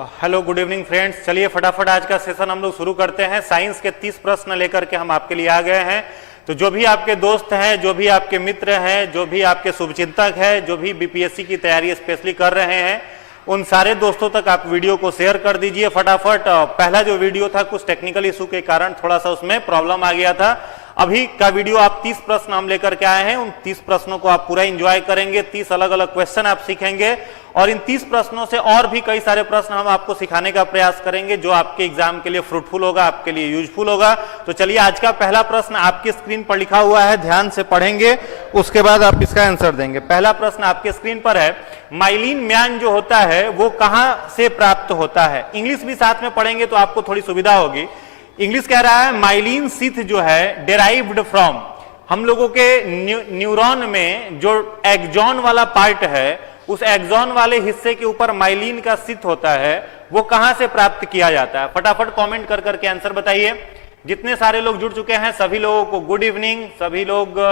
Hello good evening friends. चलिए फटाफट आज का सेशन हम लोग शुरू करते हैं। साइंस के 30 प्रश्न लेकर के हम आपके लिए आ गए हैं। तो जो भी आपके दोस्त हैं, जो भी आपके मित्र हैं, जो भी आपके शुभचिंतक हैं, जो भी बीपीएससी की तैयारी स्पेशली कर रहे हैं, उन सारे दोस्तों तक आप वीडियो को शेयर कर दीजिए फटाफट। पहला जो वीडियो था कुछ टेक्निकल इशू के कारण थोड़ा सा उसमें प्रॉब्लम आ गया था। अभी का वीडियो आप 30 प्रश्न हम लेकर के आए हैं। उन 30 प्रश्नों को आप पूरा एंजॉय करेंगे। 30 अलग अलग क्वेश्चन आप सीखेंगे और इन 30 प्रश्नों से और भी कई सारे प्रश्न हम आपको सिखाने का प्रयास करेंगे जो आपके एग्जाम के लिए फ्रूटफुल होगा, आपके लिए यूजफुल होगा। तो चलिए आज का पहला प्रश्न आपकी स्क्रीन पर लिखा हुआ है, ध्यान से पढ़ेंगे, उसके बाद आप इसका आंसर देंगे। पहला प्रश्न आपके स्क्रीन पर है, माइलिन म्यान जो होता है वो कहां से प्राप्त होता है। इंग्लिश भी साथ में पढ़ेंगे तो आपको थोड़ी सुविधा होगी। इंग्लिश कह रहा है माइलिन शीथ जो है डेराइव्ड फ्रॉम, हम लोगों के न्यूरॉन में जो एक्सॉन वाला पार्ट है उस एक्सॉन वाले हिस्से के ऊपर माइलिन का शीथ होता है, वो कहां से प्राप्त किया जाता है। फटाफट कमेंट कर करके आंसर बताइए। जितने सारे लोग जुड़ चुके हैं सभी लोगों को गुड इवनिंग। सभी लोग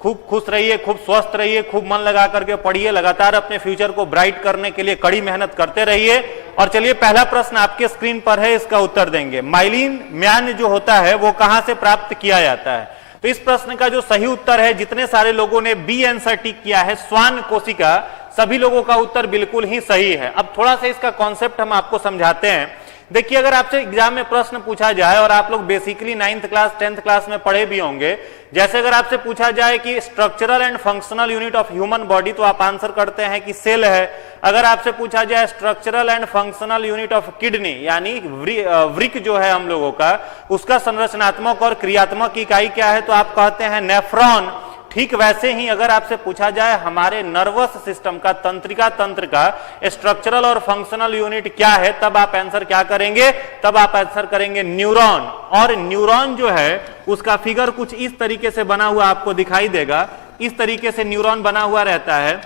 खूब खुश रहिए, खूब स्वस्थ रहिए, खूब मन लगा करके पढ़िए, लगातार अपने फ्यूचर को ब्राइट करने के लिए कड़ी मेहनत करते रहिए। और चलिए पहला प्रश्न आपके स्क्रीन पर है, इसका उत्तर देंगे। माइलिन म्यान जो होता है वो कहां से प्राप्त किया जाता है। तो इस प्रश्न का जो सही उत्तर है, जितने सारे लोगों ने बी आंसर टिक किया है, श्वान कोशिका, सभी लोगों का उत्तर बिल्कुल ही सही है। अब थोड़ा सा इसका कॉन्सेप्ट हम आपको समझाते हैं। देखिए, अगर आपसे एग्जाम में प्रश्न पूछा जाए और आप लोग basically 9th class 10th class में पढ़े भी होंगे, जैसे अगर आपसे पूछा जाए कि structural and functional unit of human body, तो आप आंसर करते हैं कि सेल है। अगर आपसे पूछा जाए structural and functional unit of kidney, यानी वृक्क जो है हम लोगों का, उसका संरचनात्मक और क्रियात्मक इकाई क्या है, तो आप कहते हैं नेफ्रॉन। ठीक वैसे ही अगर आपसे पूछा जाए हमारे नर्वस सिस्टम का, तंत्रिका तंत्र का स्ट्रक्चरल और फंक्शनल यूनिट क्या है, तब आप आंसर क्या करेंगे, तब आप आंसर करेंगे न्यूरॉन। और न्यूरॉन जो है उसका फिगर कुछ इस तरीके से बना हुआ आपको दिखाई देगा। इस तरीके से न्यूरॉन बना हुआ रहता है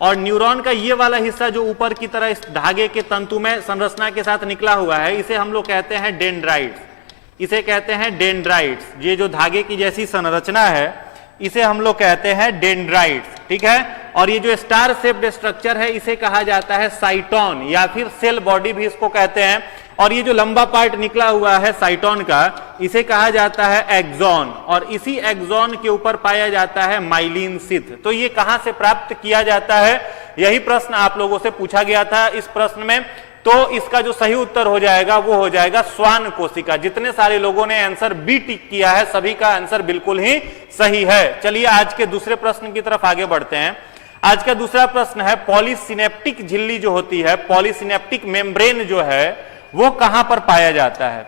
और न्यूरॉन का ये वाला हिस्सा जो ऊपर की तरह इस धागे के तंतुमय संरचना के साथ निकला हुआ है, इसे हम लोग कहते हैं डेंड्राइट्स। इसे कहते हैं डेंड्राइट्स। ये जो धागे की जैसी संरचना है इसे हम लोग कहते हैं डेंड्राइट्स, ठीक है। और ये जो स्टार शेप्ड स्ट्रक्चर है इसे कहा जाता है साइटोन, या फिर सेल बॉडी भी इसको कहते हैं। और ये जो लंबा पार्ट निकला हुआ है साइटोन का, इसे कहा जाता है एक्सॉन। और इसी एक्सॉन के ऊपर पाया जाता है माइलिन शीथ। तो ये कहां से प्राप्त किया जाता है, यही प्रश्न आप लोगों से पूछा गया था इस प्रश्न में। तो इसका जो सही उत्तर हो जाएगा वो हो जाएगा श्वान कोशिका। जितने सारे लोगों ने आंसर बी टिक किया है सभी का आंसर बिल्कुल ही सही है। चलिए आज के दूसरे प्रश्न की तरफ आगे बढ़ते हैं। आज का दूसरा प्रश्न है, पॉलीसिनेप्टिक झिल्ली जो होती है, पॉलीसिनेप्टिक मेम्ब्रेन जो है वो कहां पर पाया जाता है।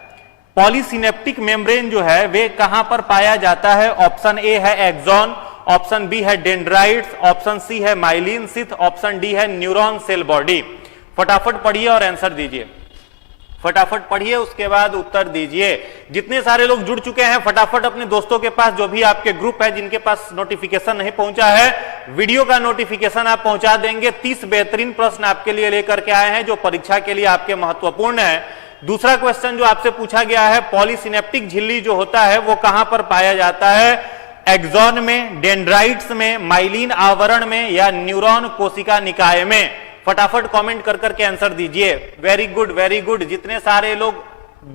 पॉलीसिनेप्टिक मेम्ब्रेन जो है वे कहां पर पाया जाता है। ऑप्शन ए है एक्सॉन, ऑप्शन बी है डेंड्राइट्स, ऑप्शन सी है माइलिन शीथ, ऑप्शन डी है न्यूरॉन सेल बॉडी। फटाफट पढ़िए और आंसर दीजिए। फटाफट पढ़िए, उसके बाद उत्तर दीजिए। जितने सारे लोग जुड़ चुके हैं फटाफट अपने दोस्तों के पास, जो भी आपके ग्रुप है जिनके पास नोटिफिकेशन नहीं पहुंचा है, वीडियो का नोटिफिकेशन आप पहुंचा देंगे। 30 बेहतरीन प्रश्न आपके लिए लेकर के आए हैं जो परीक्षा के लिए आपके महत्वपूर्ण है। दूसरा क्वेश्चन जो आपसे पूछा गया है, पॉलीसिनेप्टिक झिल्ली जो होता है वो कहां पर पाया जाता है। एक्सॉन में, डेंड्राइट्स में, माइलिन आवरण में, या न्यूरॉन कोशिका निकाय में। फटाफट कमेंट कर करके आंसर दीजिए। Very good, very good. जितने सारे लोग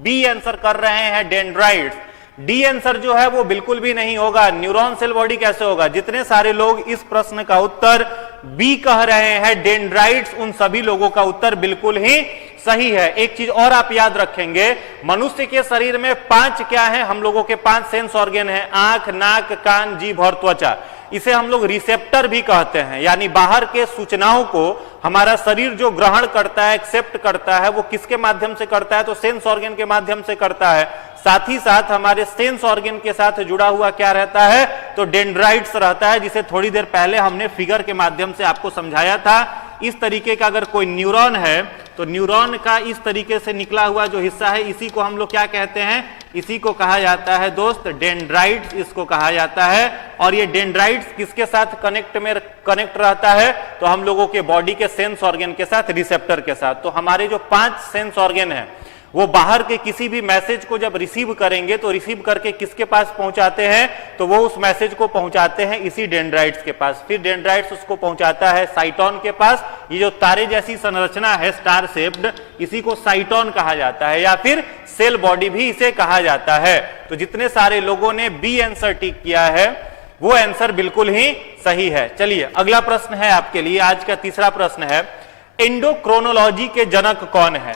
बी आंसर कर रहे हैं डेंड्राइट्स, डी आंसर जो है वो बिल्कुल भी नहीं होगा। न्यूरॉन सेल बॉडी कैसे होगा। जितने सारे लोग इस प्रश्न का उत्तर बी कह रहे हैं डेंड्राइट्स, उन सभी लोगों का उत्तर बिल्कुल ही सही है। एक चीज और आप याद रखेंगे, मनुष्य के शरीर में 5 क्या है, हम लोगों के 5 सेंस ऑर्गन है, आंख, नाक, कान, जीभ और त्वचा। इसे हम लोग रिसेप्टर भी कहते हैं, यानी बाहर के सूचनाओं को हमारा शरीर जो ग्रहण करता है, एक्सेप्ट करता है, वो किसके माध्यम से करता है, तो सेंस ऑर्गन के माध्यम से करता है। साथ ही साथ हमारे सेंस ऑर्गन के साथ जुड़ा हुआ क्या रहता है, तो डेंड्राइट्स रहता है, जिसे थोड़ी देर पहले हमने फिगर के माध्यम से आपको समझाया था। इस तरीके का अगर कोई न्यूरॉन है तो न्यूरॉन का इस तरीके से निकला हुआ जो हिस्सा है, इसी को हम लोग क्या कहते हैं, इसी को कहा जाता है दोस्त डेंड्राइट्स, इसको कहा जाता है। और ये डेंड्राइट्स किसके साथ कनेक्ट रहता है, तो हम लोगों के बॉडी के सेंस ऑर्गन के साथ, रिसेप्टर के साथ। तो हमारे जो 5 सेंस ऑर्गन है वो बाहर के किसी भी मैसेज को जब रिसीव करेंगे तो रिसीव करके किसके पास पहुंचाते हैं, तो वो उस मैसेज को पहुंचाते हैं इसी डेंड्राइट्स के पास। फिर डेंड्राइट्स उसको पहुंचाता है साइटोन के पास। ये जो तारे जैसी संरचना है स्टार शेप्ड, इसी को साइटोन कहा जाता है या फिर सेल बॉडी भी इसे कहा जाता है। तो जितने सारे लोगों ने बी आंसर टिक किया है वो आंसर बिल्कुल ही सही है। चलिए अगला प्रश्न है आपके लिए, आज का तीसरा प्रश्न है, एंडोक्रोनोलॉजी के जनक कौन है?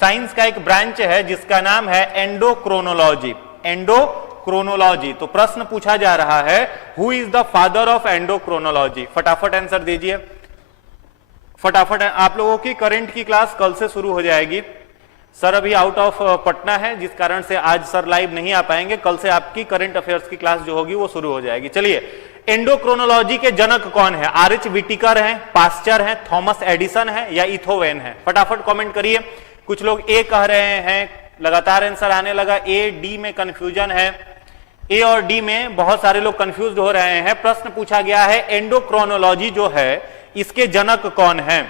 साइंस का एक ब्रांच है जिसका नाम है एंडोक्रोनोलॉजी। एंडोक्रोनोलॉजी, तो प्रश्न पूछा जा रहा है who is the father of endocrinology? फटाफट आंसर दीजिए, फटाफट। आप लोगों की करंट की क्लास कल से शुरू हो जाएगी। सर अभी आउट ऑफ पटना है, जिस कारण से आज सर लाइव नहीं आ पाएंगे। कल से आपकी करंट अफेयर्स की क्लास जो होगी वो शुरू हो जाएगी। चलिए, एंडोक्रोनोलॉजी के जनक कौन है? आर.एच. व्हिटेकर है, पास्चर है, थॉमस एडिसन है या इथोवेन है? फटाफट कमेंट करिए। कुछ लोग ए कह रहे हैं, लगातार आंसर आने लगा। ए डी में कंफ्यूजन है, ए और डी में बहुत सारे लोग कंफ्यूज हो रहे हैं। प्रश्न पूछा गया है एंडोक्रोनोलॉजी जो है इसके जनक कौन है?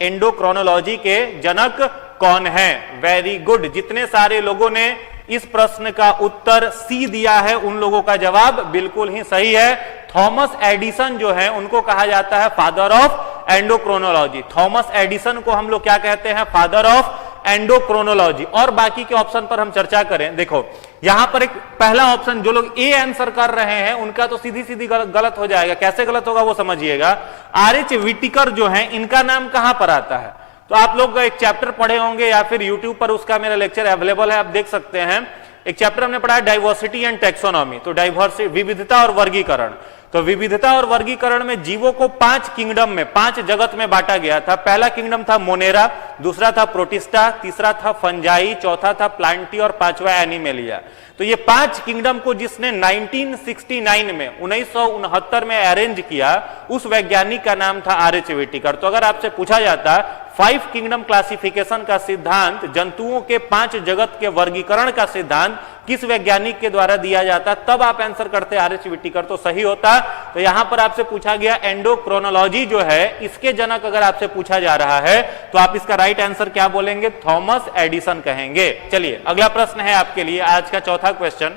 एंडोक्रोनोलॉजी के जनक कौन है? Very good. जितने सारे लोगों ने इस प्रश्न का उत्तर सी दिया है उन लोगों का जवाब बिल्कुल ही सही है। थॉमस एडिसन जो है उनको कहा जाता है father of endocrinology. Thomas Edison को हम लोग क्या कहते हैं? Father of endocrinology. और बाकी के ऑप्शन पर हम चर्चा करें। देखो यहां पर एक पहला ऑप्शन जो लोग ए आंसर कर रहे हैं उनका तो सीधी सीधी गलत हो जाएगा। कैसे गलत होगा वो समझिएगा। आर.एच. व्हिटेकर जो है इनका नाम कहां पर आता है? तो आप लोग एक चैप्टर पढ़े होंगे या फिर यूट्यूब पर उसका मेरा लेक्चर अवेलेबल है, आप देख सकते हैं। एक चैप्टर हमने पढ़ा है डाइवर्सिटी एंड टैक्सोनॉमी। तो डाइवर्सिटी, विविधता और वर्गीकरण। तो विविधता और वर्गीकरण में जीवों को 5 किंगडम में, 5 जगत में बांटा गया था। पहला किंगडम था मोनेरा, दूसरा था प्रोटिस्टा, तीसरा था फंजाई, चौथा था प्लांटी और पांचवा एनिमेलिया। तो ये 5 किंगडम को जिसने 1969 में 1969 में अरेंज किया उस वैज्ञानिक का नाम था आर.एच. व्हिटेकर। तो अगर आपसे पूछा जाता 5 किंगडम क्लासिफिकेशन का सिद्धांत, जंतुओं के 5 जगत के वर्गीकरण का सिद्धांत किस वैज्ञानिक के द्वारा दिया जाता, तब आप आंसर करते आर.एच. व्हिटेकर, तो सही होता। तो यहां पर आपसे पूछा गया एंडोक्रोनोलॉजी जो है इसके जनक अगर आपसे पूछा जा रहा है तो आप इसका राइट आंसर क्या बोलेंगे? थॉमस एडिसन कहेंगे। चलिए अगला प्रश्न है आपके लिए, आज का चौथा क्वेश्चन।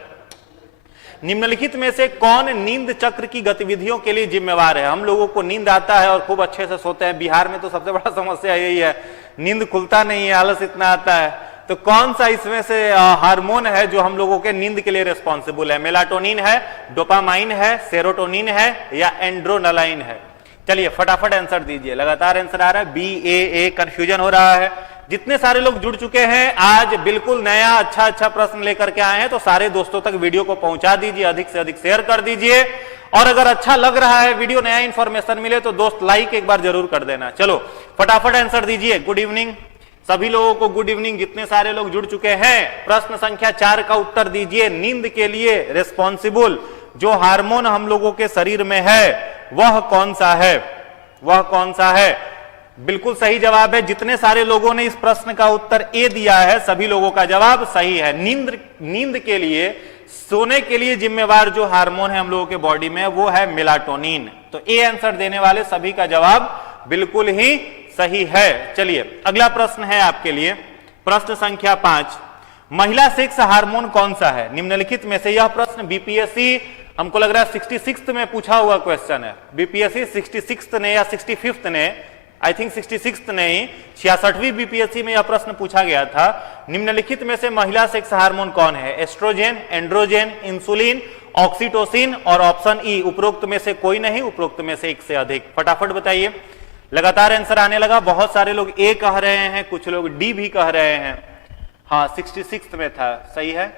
निम्नलिखित में से कौन नींद चक्र की गतिविधियों के लिए जिम्मेवार है? हम लोगों को नींद आता है और खूब अच्छे से सोते हैं। बिहार में तो सबसे बड़ा समस्या यही है, नींद खुलता नहीं है, आलस इतना आता है। तो कौन सा इसमें से हार्मोन है जो हम लोगों के नींद के लिए रिस्पॉन्सिबल है? मेलाटोनिन है, डोपामाइन है, सेरोटोनिन है या एंड्रोनलाइन है? चलिए फटाफट आंसर दीजिए, लगातार आंसर आ रहा है। बी ए कंफ्यूजन हो रहा है। जितने सारे लोग जुड़ चुके हैं आज बिल्कुल नया अच्छा प्रश्न लेकर के आए हैं, तो सारे दोस्तों तक वीडियो को पहुंचा दीजिए, अधिक से अधिक शेयर कर दीजिए। और अगर अच्छा लग रहा है वीडियो, नया इंफॉर्मेशन मिले तो दोस्त लाइक एक बार जरूर कर देना। चलो फटाफट आंसर दीजिए। गुड इवनिंग सभी लोगों को, गुड इवनिंग। जितने सारे लोग जुड़ चुके हैं प्रश्न संख्या 4 का उत्तर दीजिए। नींद के लिए रिस्पॉन्सिबल जो हार्मोन हम लोगों के शरीर में है वह कौन सा है? वह कौन सा है? बिल्कुल सही जवाब है। जितने सारे लोगों ने इस प्रश्न का उत्तर ए दिया है सभी लोगों का जवाब सही है। नींद के लिए, सोने के लिए जिम्मेवार जो हार्मोन है हम लोगों के बॉडी में वो है मेलाटोनिन। तो ए आंसर देने वाले सभी का जवाब बिल्कुल ही सही है। चलिए अगला प्रश्न है आपके लिए, प्रश्न संख्या 5। महिला सेक्स हार्मोन कौन सा है? निम्नलिखित में से, यह प्रश्न बीपीएससी हमको लग रहा है 66th में पूछा हुआ क्वेश्चन है। बीपीएससी 66th ने या 65th ने, आई थिंक 66th ने ही, 66वीं बीपीएससी में यह प्रश्न पूछा गया था। निम्नलिखित में से महिला सेक्स हार्मोन कौन है? एस्ट्रोजेन, एंड्रोजेन, इंसुलिन, ऑक्सीटोसिन और ऑप्शन ई उपरोक्त में से कोई नहीं, उपरोक्त में से एक से अधिक। फटाफट बताइए, लगातार आंसर आने लगा। बहुत सारे लोग ए कह रहे हैं, कुछ लोग डी भी कह रहे हैं। हाँ 66th में था, सही है।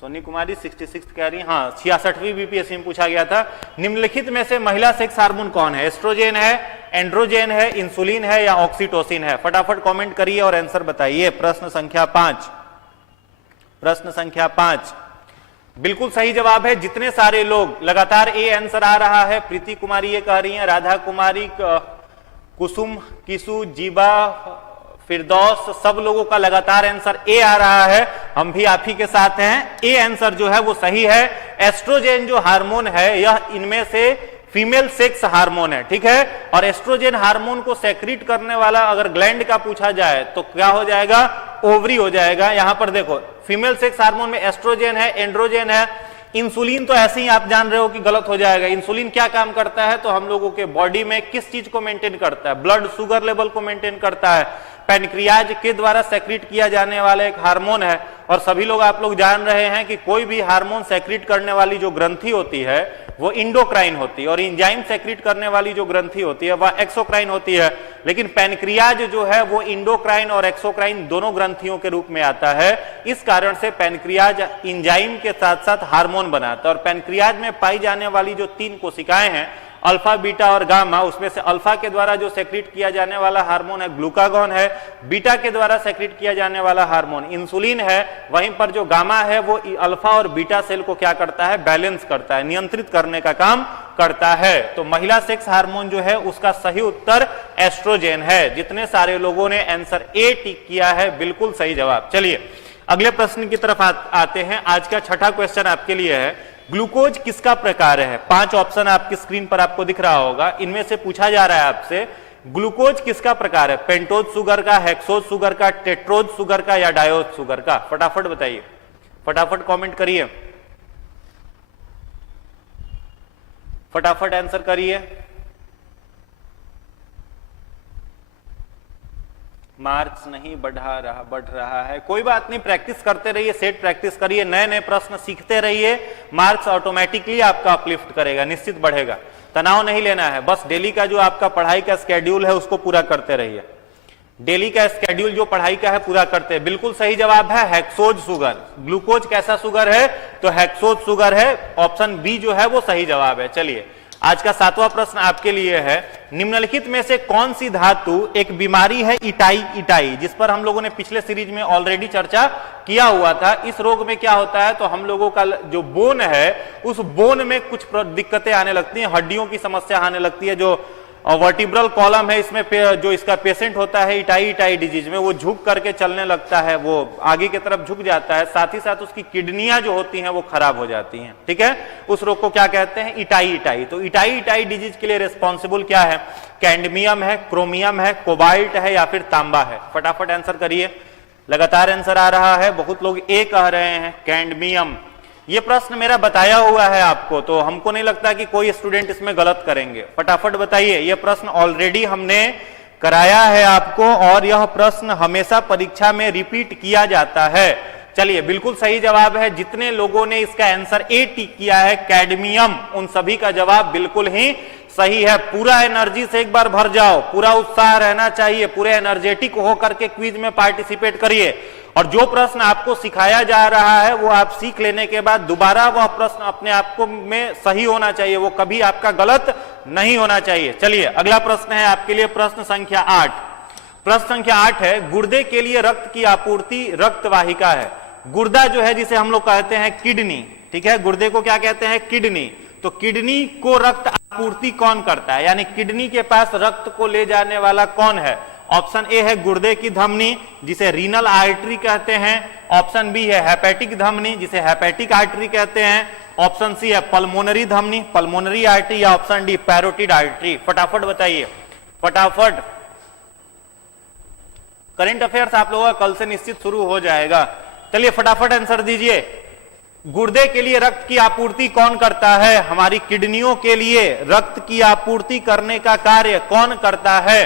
सोनी कुमारी 66th कह रही, हाँ 66वीं बीपीएससी में पूछा गया था। निम्नलिखित में से महिला सेक्स हार्मोन कौन है? एस्ट्रोजेन है, एंड्रोजेन है, इंसुलिन है या ऑक्सीटोसिन है? फटाफट कमेंट करिए और आंसर बताइए। प्रश्न संख्या 5, प्रश्न संख्या 5 बिल्कुल सही जवाब है। जितने सारे लोग, लगातार ए आंसर आ रहा है। प्रीति कुमारी ये कह रही है, राधा कुमारी, कुसुम, किसु, जीबा, फिरदौस, सब लोगों का लगातार आंसर ए आ रहा है। हम भी आप ही के साथ हैं। ए आंसर जो है वो सही है। एस्ट्रोजेन जो हार्मोन है यह इनमें से फीमेल सेक्स हार्मोन है, ठीक है। और एस्ट्रोजन हार्मोन को सेक्रीट करने वाला अगर ग्लैंड का पूछा जाए तो क्या हो जाएगा, ओवरी हो जाएगा। यहां पर देखो फीमेल सेक्स हार्मोन में एस्ट्रोजन है, एंड्रोजन है। इंसुलिन तो ऐसे ही आप जान रहे हो कि गलत हो जाएगा। इंसुलिन क्या काम करता है, तो हम लोगों के बॉडी में किस चीज को मेंटेन करता है, ब्लड शुगर लेवल को मेंटेन करता है। पैनक्रियाज के द्वारा सेक्रीट किया जाने वाला एक हार्मोन है। और सभी लोग आप लोग जान रहे हैं कि कोई भी हार्मोन सेक्रीट करने वाली जो ग्रंथि होती है वो इंडोक्राइन होती है, और एंजाइम सेक्रीट करने वाली जो ग्रंथि होती है वह एक्सोक्राइन होती है। लेकिन पैनक्रियाज जो है वो इंडोक्राइन और एक्सोक्राइन दोनों ग्रंथियों के रूप में आता है। इस कारण से पैनक्रियाज एंजाइम के साथ साथ हार्मोन बनाता है। और पैनक्रियाज में पाई जाने वाली जो 3 कोशिकाएं हैं, अल्फा, बीटा और गामा, उसमें से अल्फा के द्वारा जो सेक्रेट किया जाने वाला हार्मोन है ग्लूकागॉन है, बीटा के द्वारा सेक्रेट किया जाने वाला हार्मोन इंसुलिन है। वहीं पर जो गामा है वो अल्फा और बीटा सेल को क्या करता है, बैलेंस करता है, नियंत्रित करने का काम करता है। तो महिला सेक्स हार्मोन जो है उसका सही उत्तर एस्ट्रोजन है। जितने सारे लोगों ने आंसर ए टिक किया है, बिल्कुल सही जवाब। चलिए अगले प्रश्न की तरफ आते हैं। आज का छठा क्वेश्चन आपके लिए है, ग्लूकोज किसका प्रकार है। 5 ऑप्शन आपकी स्क्रीन पर आपको दिख रहा होगा। इनमें से पूछा जा रहा है आपसे ग्लूकोज किसका प्रकार है, पेंटोज शुगर का, हेक्सोज शुगर का, टेट्रोज शुगर का या डायोज शुगर का। फटाफट बताइए, फटाफट कमेंट करिए, फटाफट आंसर करिए। मार्क्स नहीं बढ़ रहा है, कोई बात नहीं, प्रैक्टिस करते रहिए, सेट प्रैक्टिस करिए, नए नए प्रश्न सीखते रहिए। मार्क्स ऑटोमेटिकली आपका अपलिफ्ट करेगा, निश्चित बढ़ेगा। तनाव नहीं लेना है, बस डेली का जो आपका पढ़ाई का स्केड्यूल है उसको पूरा करते रहिए। डेली का स्केड्यूल जो पढ़ाई का है पूरा करते हैं। बिल्कुल सही जवाब है हेक्सोज शुगर। ग्लूकोज कैसा शुगर है, तो हेक्सोज शुगर है। ऑप्शन बी जो है वो सही जवाब है। चलिए आज का 7वां प्रश्न आपके लिए है, निम्नलिखित में से कौन सी धातु एक बीमारी है इटाई, जिस पर हम लोगों ने पिछले सीरीज में ऑलरेडी चर्चा किया हुआ था। इस रोग में क्या होता है, तो हम लोगों का जो बोन है उस बोन में कुछ दिक्कतें आने लगती हैं, हड्डियों की समस्या आने लगती है। जो वर्टिब्रल कॉलम है इसमें जो इसका पेशेंट होता है इटाई डिजीज में, वो झुक करके चलने लगता है, वो आगे की तरफ झुक जाता है, साथ ही साथ उसकी किडनियां जो होती हैं वो खराब हो जाती हैं। ठीक है, उस रोग को क्या कहते हैं, इटाई। तो इटाई डिजीज के लिए रिस्पॉन्सिबल क्या है, कैडमियम है, क्रोमियम है, कोबाल्ट है या फिर तांबा है। फटाफट आंसर करिए, लगातार आंसर आ रहा है, बहुत लोग ए कह रहे हैं, कैडमियम। ये प्रश्न मेरा बताया हुआ है आपको, तो हमको नहीं लगता कि कोई स्टूडेंट इसमें गलत करेंगे। फटाफट बताइए, यह प्रश्न ऑलरेडी हमने कराया है आपको और यह प्रश्न हमेशा परीक्षा में रिपीट किया जाता है। चलिए बिल्कुल सही जवाब है। जितने लोगों ने इसका आंसर ए टिक किया है कैडमियम, उन सभी का जवाब बिल्कुल ही सही है। पूरा एनर्जी से एक बार भर जाओ, पूरा उत्साह रहना चाहिए, पूरे एनर्जेटिक होकर के क्विज में पार्टिसिपेट करिए। और जो प्रश्न आपको सिखाया जा रहा है वो आप सीख लेने के बाद दोबारा वह प्रश्न अपने आप को में सही होना चाहिए, वो कभी आपका गलत नहीं होना चाहिए। चलिए अगला प्रश्न है आपके लिए, प्रश्न संख्या 8। प्रश्न संख्या 8 है, गुर्दे के लिए रक्त की आपूर्ति रक्त वाहिका है। गुर्दा जो है जिसे हम लोग कहते हैं किडनी, ठीक है, गुर्दे को क्या कहते हैं, किडनी। तो किडनी को रक्त आपूर्ति कौन करता है, यानी किडनी के पास रक्त को ले जाने वाला कौन है। ऑप्शन ए है गुर्दे की धमनी, जिसे रीनल आर्टरी कहते हैं। ऑप्शन बी है हेपेटिक धमनी, जिसे हेपेटिक आर्टरी कहते हैं। ऑप्शन सी है पल्मोनरी धमनी, पल्मोनरी आर्टरी, या ऑप्शन डी पैरोटिड आर्टरी। फटाफट बताइए, फटाफट। करंट अफेयर्स आप लोगों का कल से निश्चित शुरू हो जाएगा। चलिए फटाफट आंसर दीजिए। गुर्दे के लिए रक्त की आपूर्ति कौन करता है, हमारी किडनियों के लिए रक्त की आपूर्ति करने का कार्य कौन करता है,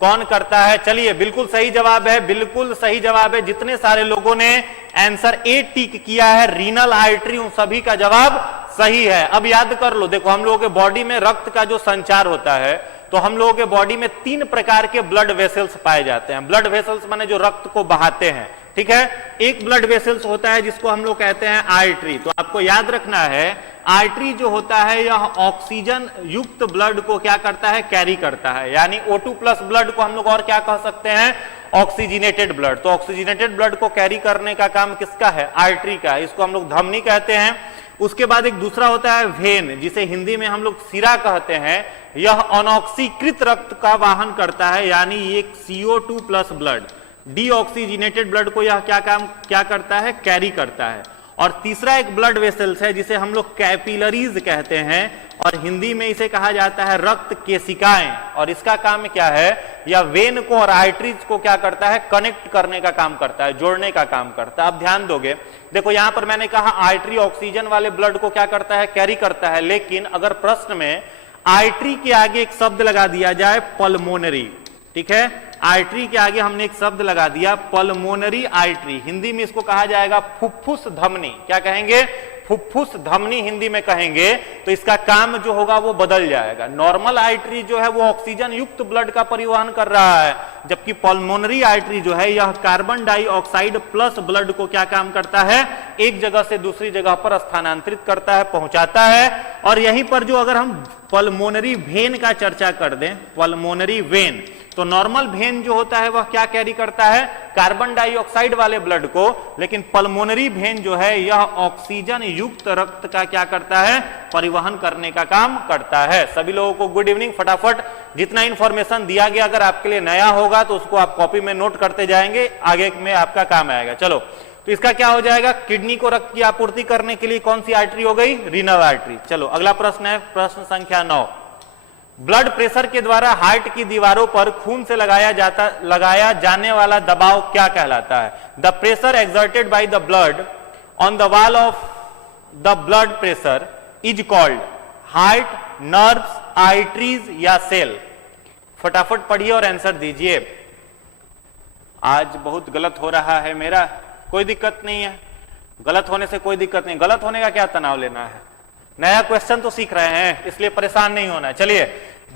कौन करता है। चलिए बिल्कुल सही जवाब है, बिल्कुल सही जवाब है। जितने सारे लोगों ने आंसर ए टिक किया है रीनल आर्टरी, उन सभी का जवाब सही है। अब याद कर लो, देखो हम लोगों के बॉडी में रक्त का जो संचार होता है, तो हम लोगों के बॉडी में 3 प्रकार के ब्लड वेसल्स पाए जाते हैं। ब्लड वेसल्स माने जो रक्त को बहाते हैं, ठीक है। एक ब्लड वेसल्स होता है जिसको हम लोग कहते हैं आर्टरी। तो आपको याद रखना है, आर्टरी जो होता है यह ऑक्सीजन युक्त ब्लड को क्या करता है, कैरी करता है। यानी O2+ ब्लड को हम लोग और क्या कह सकते हैं, ऑक्सीजनेटेड ब्लड। तो ऑक्सीजनेटेड ब्लड को कैरी करने का काम किसका है, आर्टरी का। इसको हम लोग धमनी कहते हैं। उसके बाद एक दूसरा होता है वेन, जिसे हिंदी में हम लोग सिरा कहते हैं। यह अनऑक्सीकृत रक्त का वाहन करता है, यानी एक CO2+ ब्लड, डीऑक्सीजनेटेड ब्लड को यह क्या करता है, कैरी करता है। और तीसरा एक ब्लड वेसल्स है जिसे हम लोग कैपिलरीज कहते हैं और हिंदी में इसे कहा जाता है रक्त केशिकाएं। और इसका काम क्या है, या वेन को और आर्टरीज को क्या करता है, कनेक्ट करने का काम करता है, जोड़ने का काम करता है। आप ध्यान दोगे, देखो यहां पर मैंने कहा आर्टरी ऑक्सीजन वाले ब्लड को क्या करता है, कैरी करता है। लेकिन अगर प्रश्न में आर्टरी के आगे एक शब्द लगा दिया जाए पल्मोनरी, ठीक है, आर्टरी के आगे हमने एक शब्द लगा दिया पल्मोनरी आर्टरी, हिंदी में इसको कहा जाएगा फुफ्फुस धमनी। क्या कहेंगे, फुफ्फुस धमनी हिंदी में कहेंगे। तो इसका काम जो होगा वो बदल जाएगा। नॉर्मल आर्टरी जो है वो ऑक्सीजन युक्त ब्लड का परिवहन कर रहा है, जबकि पल्मोनरी आर्टरी जो है यह कार्बन डाइऑक्साइड प्लस ब्लड को क्या काम करता है, एक जगह से दूसरी जगह पर स्थानांतरित करता है, पहुंचाता है। और यहीं पर जो अगर हम पल्मोनरी वेन का चर्चा कर दें, पल्मोनरी वेन, तो नॉर्मल वेन जो होता है वह क्या कैरी करता है, कार्बन डाइऑक्साइड वाले ब्लड को, लेकिन पल्मोनरी वेन जो है यह ऑक्सीजन युक्त रक्त का क्या करता है, परिवहन करने का काम करता है। सभी लोगों को गुड इवनिंग। फटाफट जितना इंफॉर्मेशन दिया गया अगर आपके लिए नया होगा तो उसको आप कॉपी में नोट करते जाएंगे, आगे में आपका काम आएगा। चलो, तो इसका क्या हो जाएगा, किडनी को रक्त की आपूर्ति करने के लिए कौन सी आर्टरी हो गई, रीनल आर्टरी। चलो अगला प्रश्न है, प्रश्न संख्या 9। ब्लड प्रेशर के द्वारा हार्ट की दीवारों पर खून से लगाया जाने वाला दबाव क्या कहलाता है। The pressure exerted by the blood on the wall of the blood pressure is called heart, nerves, arteries या सेल। फटाफट पढ़िए और आंसर दीजिए। आज बहुत गलत हो रहा है मेरा, कोई दिक्कत नहीं है, गलत होने से कोई दिक्कत नहीं, गलत होने का क्या तनाव लेना है, नया क्वेश्चन तो सीख रहे हैं इसलिए परेशान नहीं होना है। चलिए,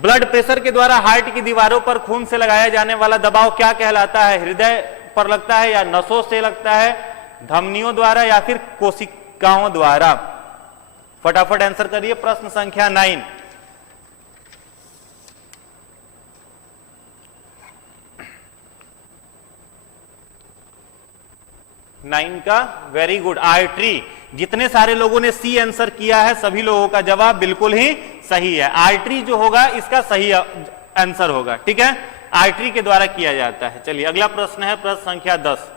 ब्लड प्रेशर के द्वारा हार्ट की दीवारों पर खून से लगाया जाने वाला दबाव क्या कहलाता है, हृदय पर लगता है या नसों से लगता है, धमनियों द्वारा या फिर कोशिकाओं द्वारा। फटाफट आंसर करिए। प्रश्न संख्या 9। का वेरी गुड, आर्टरी। जितने सारे लोगों ने सी आंसर किया है सभी लोगों का जवाब बिल्कुल ही सही है। आर्टरी जो होगा इसका सही आंसर होगा, ठीक है, आर्टरी के द्वारा किया जाता है। चलिए अगला प्रश्न है, प्रश्न संख्या 10।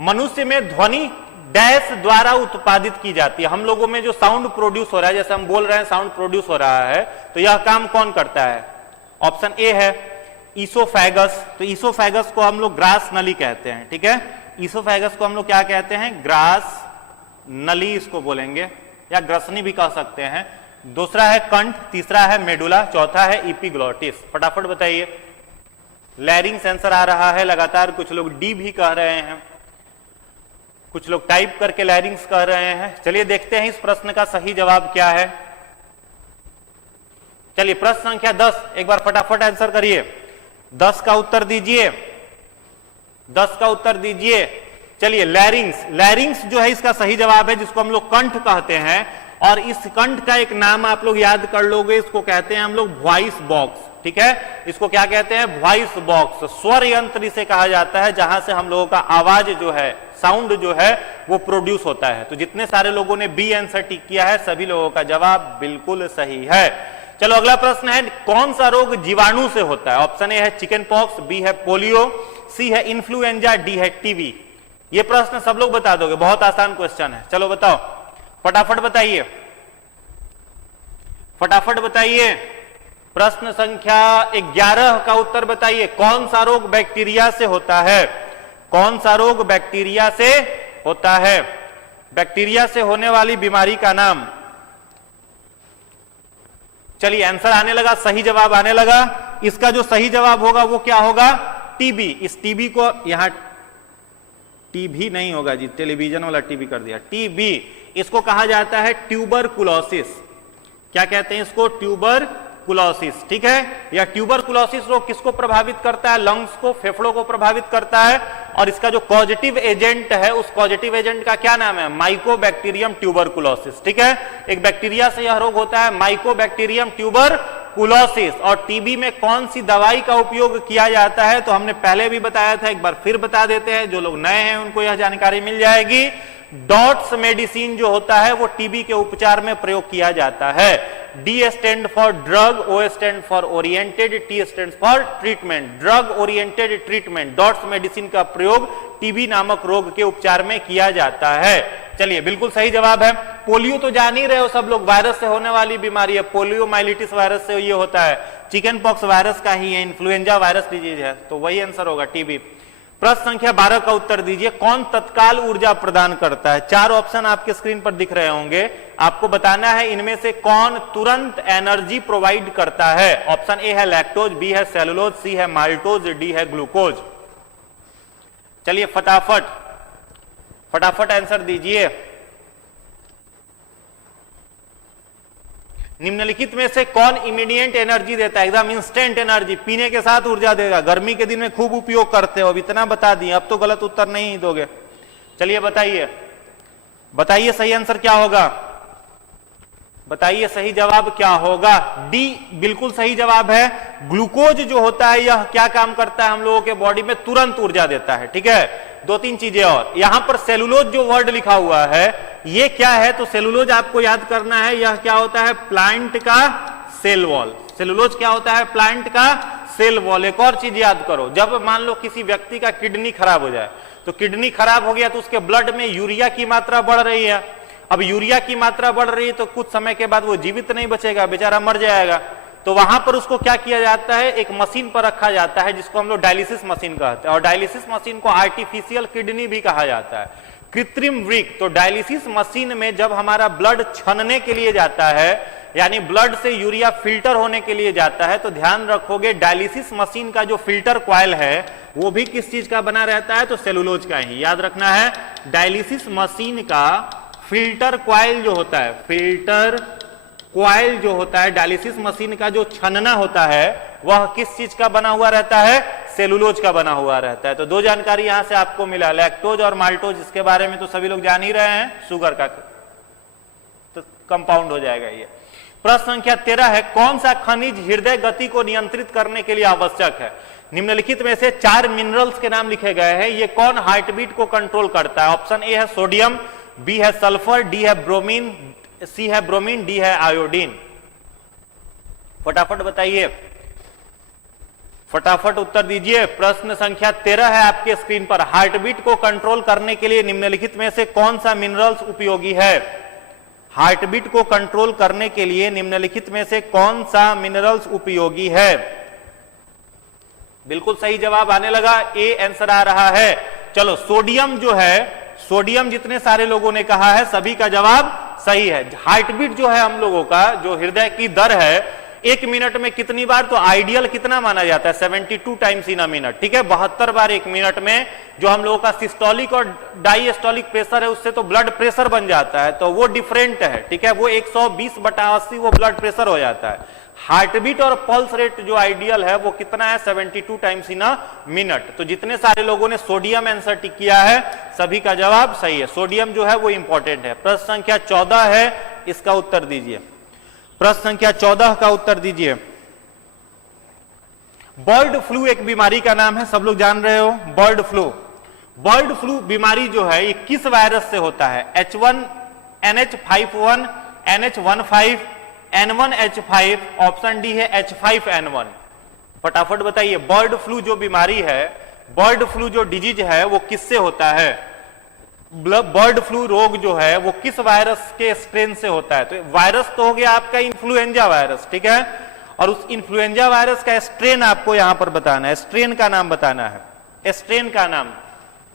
मनुष्य में ध्वनि डैश द्वारा उत्पादित की जाती है। हम लोगों में जो साउंड प्रोड्यूस हो रहा है, जैसे हम बोल रहे हैं साउंड प्रोड्यूस हो रहा है, तो यह काम कौन करता है। ऑप्शन ए है ईसोफेगस। तो ईसोफेगस को हम लोग ग्रास नली कहते हैं, ठीक है, ईसोफेगस को हम लोग क्या कहते हैं, ग्रास नली इसको बोलेंगे, या ग्रसनी भी कह सकते हैं। दूसरा है कंठ, तीसरा है मेडुला, चौथा है इपिग्लोटिस। फटाफट बताइए। लैरिंग्स आंसर आ रहा है लगातार, कुछ लोग डी भी कह रहे हैं, कुछ लोग टाइप करके लैरिंग्स कह रहे हैं। चलिए देखते हैं इस प्रश्न का सही जवाब क्या है। चलिए प्रश्न संख्या 10 एक बार फटाफट आंसर करिए। 10 का उत्तर दीजिए, 10 का उत्तर दीजिए। चलिए लैरिंग्स, लैरिंग्स जो है इसका सही जवाब है, जिसको हम लोग कंठ कहते हैं। और इस कंठ का एक नाम आप लोग याद कर लोगे, इसको कहते हैं हम लोग वॉइस बॉक्स, ठीक है, इसको क्या कहते हैं, वॉइस बॉक्स। स्वर यंत्र इसे कहा जाता है, जहां से हम लोगों का आवाज जो है, साउंड जो है वो प्रोड्यूस होता है। तो जितने सारे लोगों ने बी आंसर टिक किया है सभी लोगों का जवाब बिल्कुल सही है। चलो अगला प्रश्न है, कौन सा रोग जीवाणु से होता है। ऑप्शन ए है चिकन पॉक्स, बी है पोलियो, सी है इन्फ्लुएंजा, डी है टीबी। ये प्रश्न सब लोग बता दोगे, बहुत आसान क्वेश्चन है। चलो बताओ, फटाफट बताइए, फटाफट बताइए। प्रश्न संख्या 11 का उत्तर बताइए। कौन सा रोग बैक्टीरिया से होता है, कौन सा रोग बैक्टीरिया से होता है, बैक्टीरिया से होने वाली बीमारी का नाम। चलिए आंसर आने लगा, सही जवाब आने लगा। इसका जो सही जवाब होगा वो क्या होगा, टीबी। इस टीबी को यहां टीबी नहीं होगा जी, टेलीविजन वाला टीबी कर दिया, टीबी। इसको कहा जाता है ट्यूबरकुलोसिस। क्या कहते हैं इसको, ट्यूबरकुलोसिस, ठीक है। यह ट्यूबरकुलोसिस रोग किसको प्रभावित करता है, लंग्स को, फेफड़ों को प्रभावित करता है। और इसका जो पॉजिटिव एजेंट है, उस पॉजिटिव एजेंट का क्या नाम है, माइकोबैक्टीरियम ट्यूबरकुलोसिस, ठीक है। एक बैक्टीरिया से यह रोग होता है, माइकोबैक्टीरियम ट्यूबरकुलोसिस। और टीबी में कौन सी दवाई का उपयोग किया जाता है, तो हमने पहले भी बताया था, एक बार फिर बता देते हैं, जो लोग नए हैं उनको यह जानकारी मिल जाएगी। डॉट्स मेडिसिन जो होता है वो टीबी के उपचार में प्रयोग किया जाता है। D stand for drug, O stand for oriented, T stand for treatment, drug oriented treatment. DOTS medicine का प्रयोग टीबी नामक रोग के उपचार में किया जाता है। चलिए बिल्कुल सही जवाब है। पोलियो तो जान ही रहे हो सब लोग, वायरस से होने वाली बीमारी है, पोलियो माइलिटिस वायरस से ये होता है, चिकन पॉक्स वायरस का ही है, इन्फ्लुएंजा वायरस डिजीज है, तो वही आंसर होगा टीबी। प्रश्न संख्या 12 का उत्तर दीजिए, कौन तत्काल ऊर्जा प्रदान करता है? 4 ऑप्शन आपके स्क्रीन पर दिख रहे होंगे, आपको बताना है इनमें से कौन तुरंत एनर्जी प्रोवाइड करता है। ऑप्शन ए है लैक्टोज, बी है सेलुलोज, सी है माल्टोज, डी है ग्लूकोज। चलिए फटाफट फटाफट आंसर दीजिए। निम्नलिखित में से कौन इमीडिएट एनर्जी देता है? एकदम इंस्टेंट एनर्जी, पीने के साथ ऊर्जा देगा, गर्मी के दिन में खूब उपयोग करते हो, अब इतना बता दिए, अब तो गलत उत्तर नहीं दोगे। चलिए बताइए बताइए सही आंसर क्या होगा, बताइए सही जवाब क्या होगा। डी बिल्कुल सही जवाब है। ग्लूकोज जो होता है यह क्या काम करता है? हम लोगों के बॉडी में तुरंत ऊर्जा देता है। ठीक है, 2-3 चीजें और, यहां पर सेलुलोज जो वर्ड लिखा हुआ है ये क्या है? तो सेलुलोज आपको याद करना है, यह क्या होता है? प्लांट का सेल वॉल। सेलुलोज क्या होता है? प्लांट का सेल वॉल। एक और चीज याद करो, जब मान लो किसी व्यक्ति का किडनी खराब हो जाए, तो किडनी खराब हो गया तो उसके ब्लड में यूरिया की मात्रा बढ़ रही है, अब यूरिया की मात्रा बढ़ रही है तो कुछ समय के बाद वो जीवित नहीं बचेगा, बेचारा मर जाएगा। तो वहां पर उसको क्या किया जाता है? एक मशीन पर रखा जाता है जिसको हम लोग डायलिसिस मशीन कहते हैं, और डायलिसिस मशीन को आर्टिफिशियल किडनी भी कहा जाता है, कृत्रिम वृक्क। तो डायलिसिस मशीन में जब हमारा ब्लड छनने के लिए जाता है, यानी ब्लड से यूरिया फिल्टर होने के लिए जाता है, तो ध्यान रखोगे डायलिसिस मशीन का जो फिल्टर कॉइल है वो भी किस चीज का बना रहता है? तो सेलुलोज का ही। याद रखना है, डायलिसिस मशीन का फिल्टर कॉइल जो होता है, फिल्टर कॉइल जो होता है, डायलिसिस मशीन का जो छनना होता है वह किस चीज का बना हुआ रहता है? सेलुलोज का बना हुआ रहता है। तो 2 जानकारी यहां से आपको मिला, लैक्टोज और माल्टोज, इसके बारे में तो सभी लोग जान ही रहे हैं, शुगर का तो कंपाउंड हो जाएगा ये। प्रश्न संख्या 13 है, कौन सा खनिज हृदय गति को नियंत्रित करने के लिए आवश्यक है? निम्नलिखित में से 4 मिनरल्स के नाम लिखे गए हैं, ये कौन हार्ट बीट को कंट्रोल करता है? ऑप्शन ए है सोडियम, बी है सल्फर, डी है ब्रोमीन, सी है ब्रोमीन, डी है आयोडीन। फटाफट बताइए, फटाफट उत्तर दीजिए। प्रश्न संख्या 13 है आपके स्क्रीन पर, हार्ट बीट को कंट्रोल करने के लिए निम्नलिखित में से कौन सा मिनरल्स उपयोगी है? हार्ट बीट को कंट्रोल करने के लिए निम्नलिखित में से कौन सा मिनरल्स उपयोगी है? बिल्कुल सही जवाब आने लगा, ए आंसर आ रहा है। चलो सोडियम जो है, सोडियम जितने सारे लोगों ने कहा है सभी का जवाब सही है। हार्ट बीट जो है हम लोगों का, जो हृदय की दर है 1 मिनट में कितनी बार, तो आइडियल कितना माना जाता है? 72 टाइम्स इन अ मिनट। ठीक है, 72 बार 1 मिनट में। जो हम लोगों का सिस्टोलिक और डायस्टोलिक प्रेशर है उससे तो ब्लड प्रेशर बन जाता है, तो वो डिफरेंट है। ठीक है, वो 120/80 वो ब्लड प्रेशर हो जाता है। हार्ट बीट और पल्स रेट जो आइडियल है वो कितना है? 72 टाइम्स इन अ मिनट। तो जितने सारे लोगों ने सोडियम आंसर टिक किया है सभी का जवाब सही है, सोडियम जो है वो इंपॉर्टेंट है। प्रश्न संख्या 14 है, इसका उत्तर दीजिए। प्रश्न संख्या 14 का उत्तर दीजिए। बर्ड फ्लू एक बीमारी का नाम है, सब लोग जान रहे हो, बर्ड फ्लू। बर्ड फ्लू बीमारी जो है ये किस वायरस से होता है? H1N1, NH15, N1H5, option D है H5N1। फटाफट बताइए, बर्ड फ्लू जो बीमारी है, बर्ड फ्लू जो डिजीज है वो किससे होता है? बर्ड फ्लू रोग जो है वो किस वायरस के स्ट्रेन से होता है? तो वायरस तो हो गया आपका इन्फ्लुएंजा वायरस, ठीक है, और उस इन्फ्लुएंजा वायरस का स्ट्रेन आपको यहां पर बताना है, स्ट्रेन का नाम बताना है, स्ट्रेन का नाम।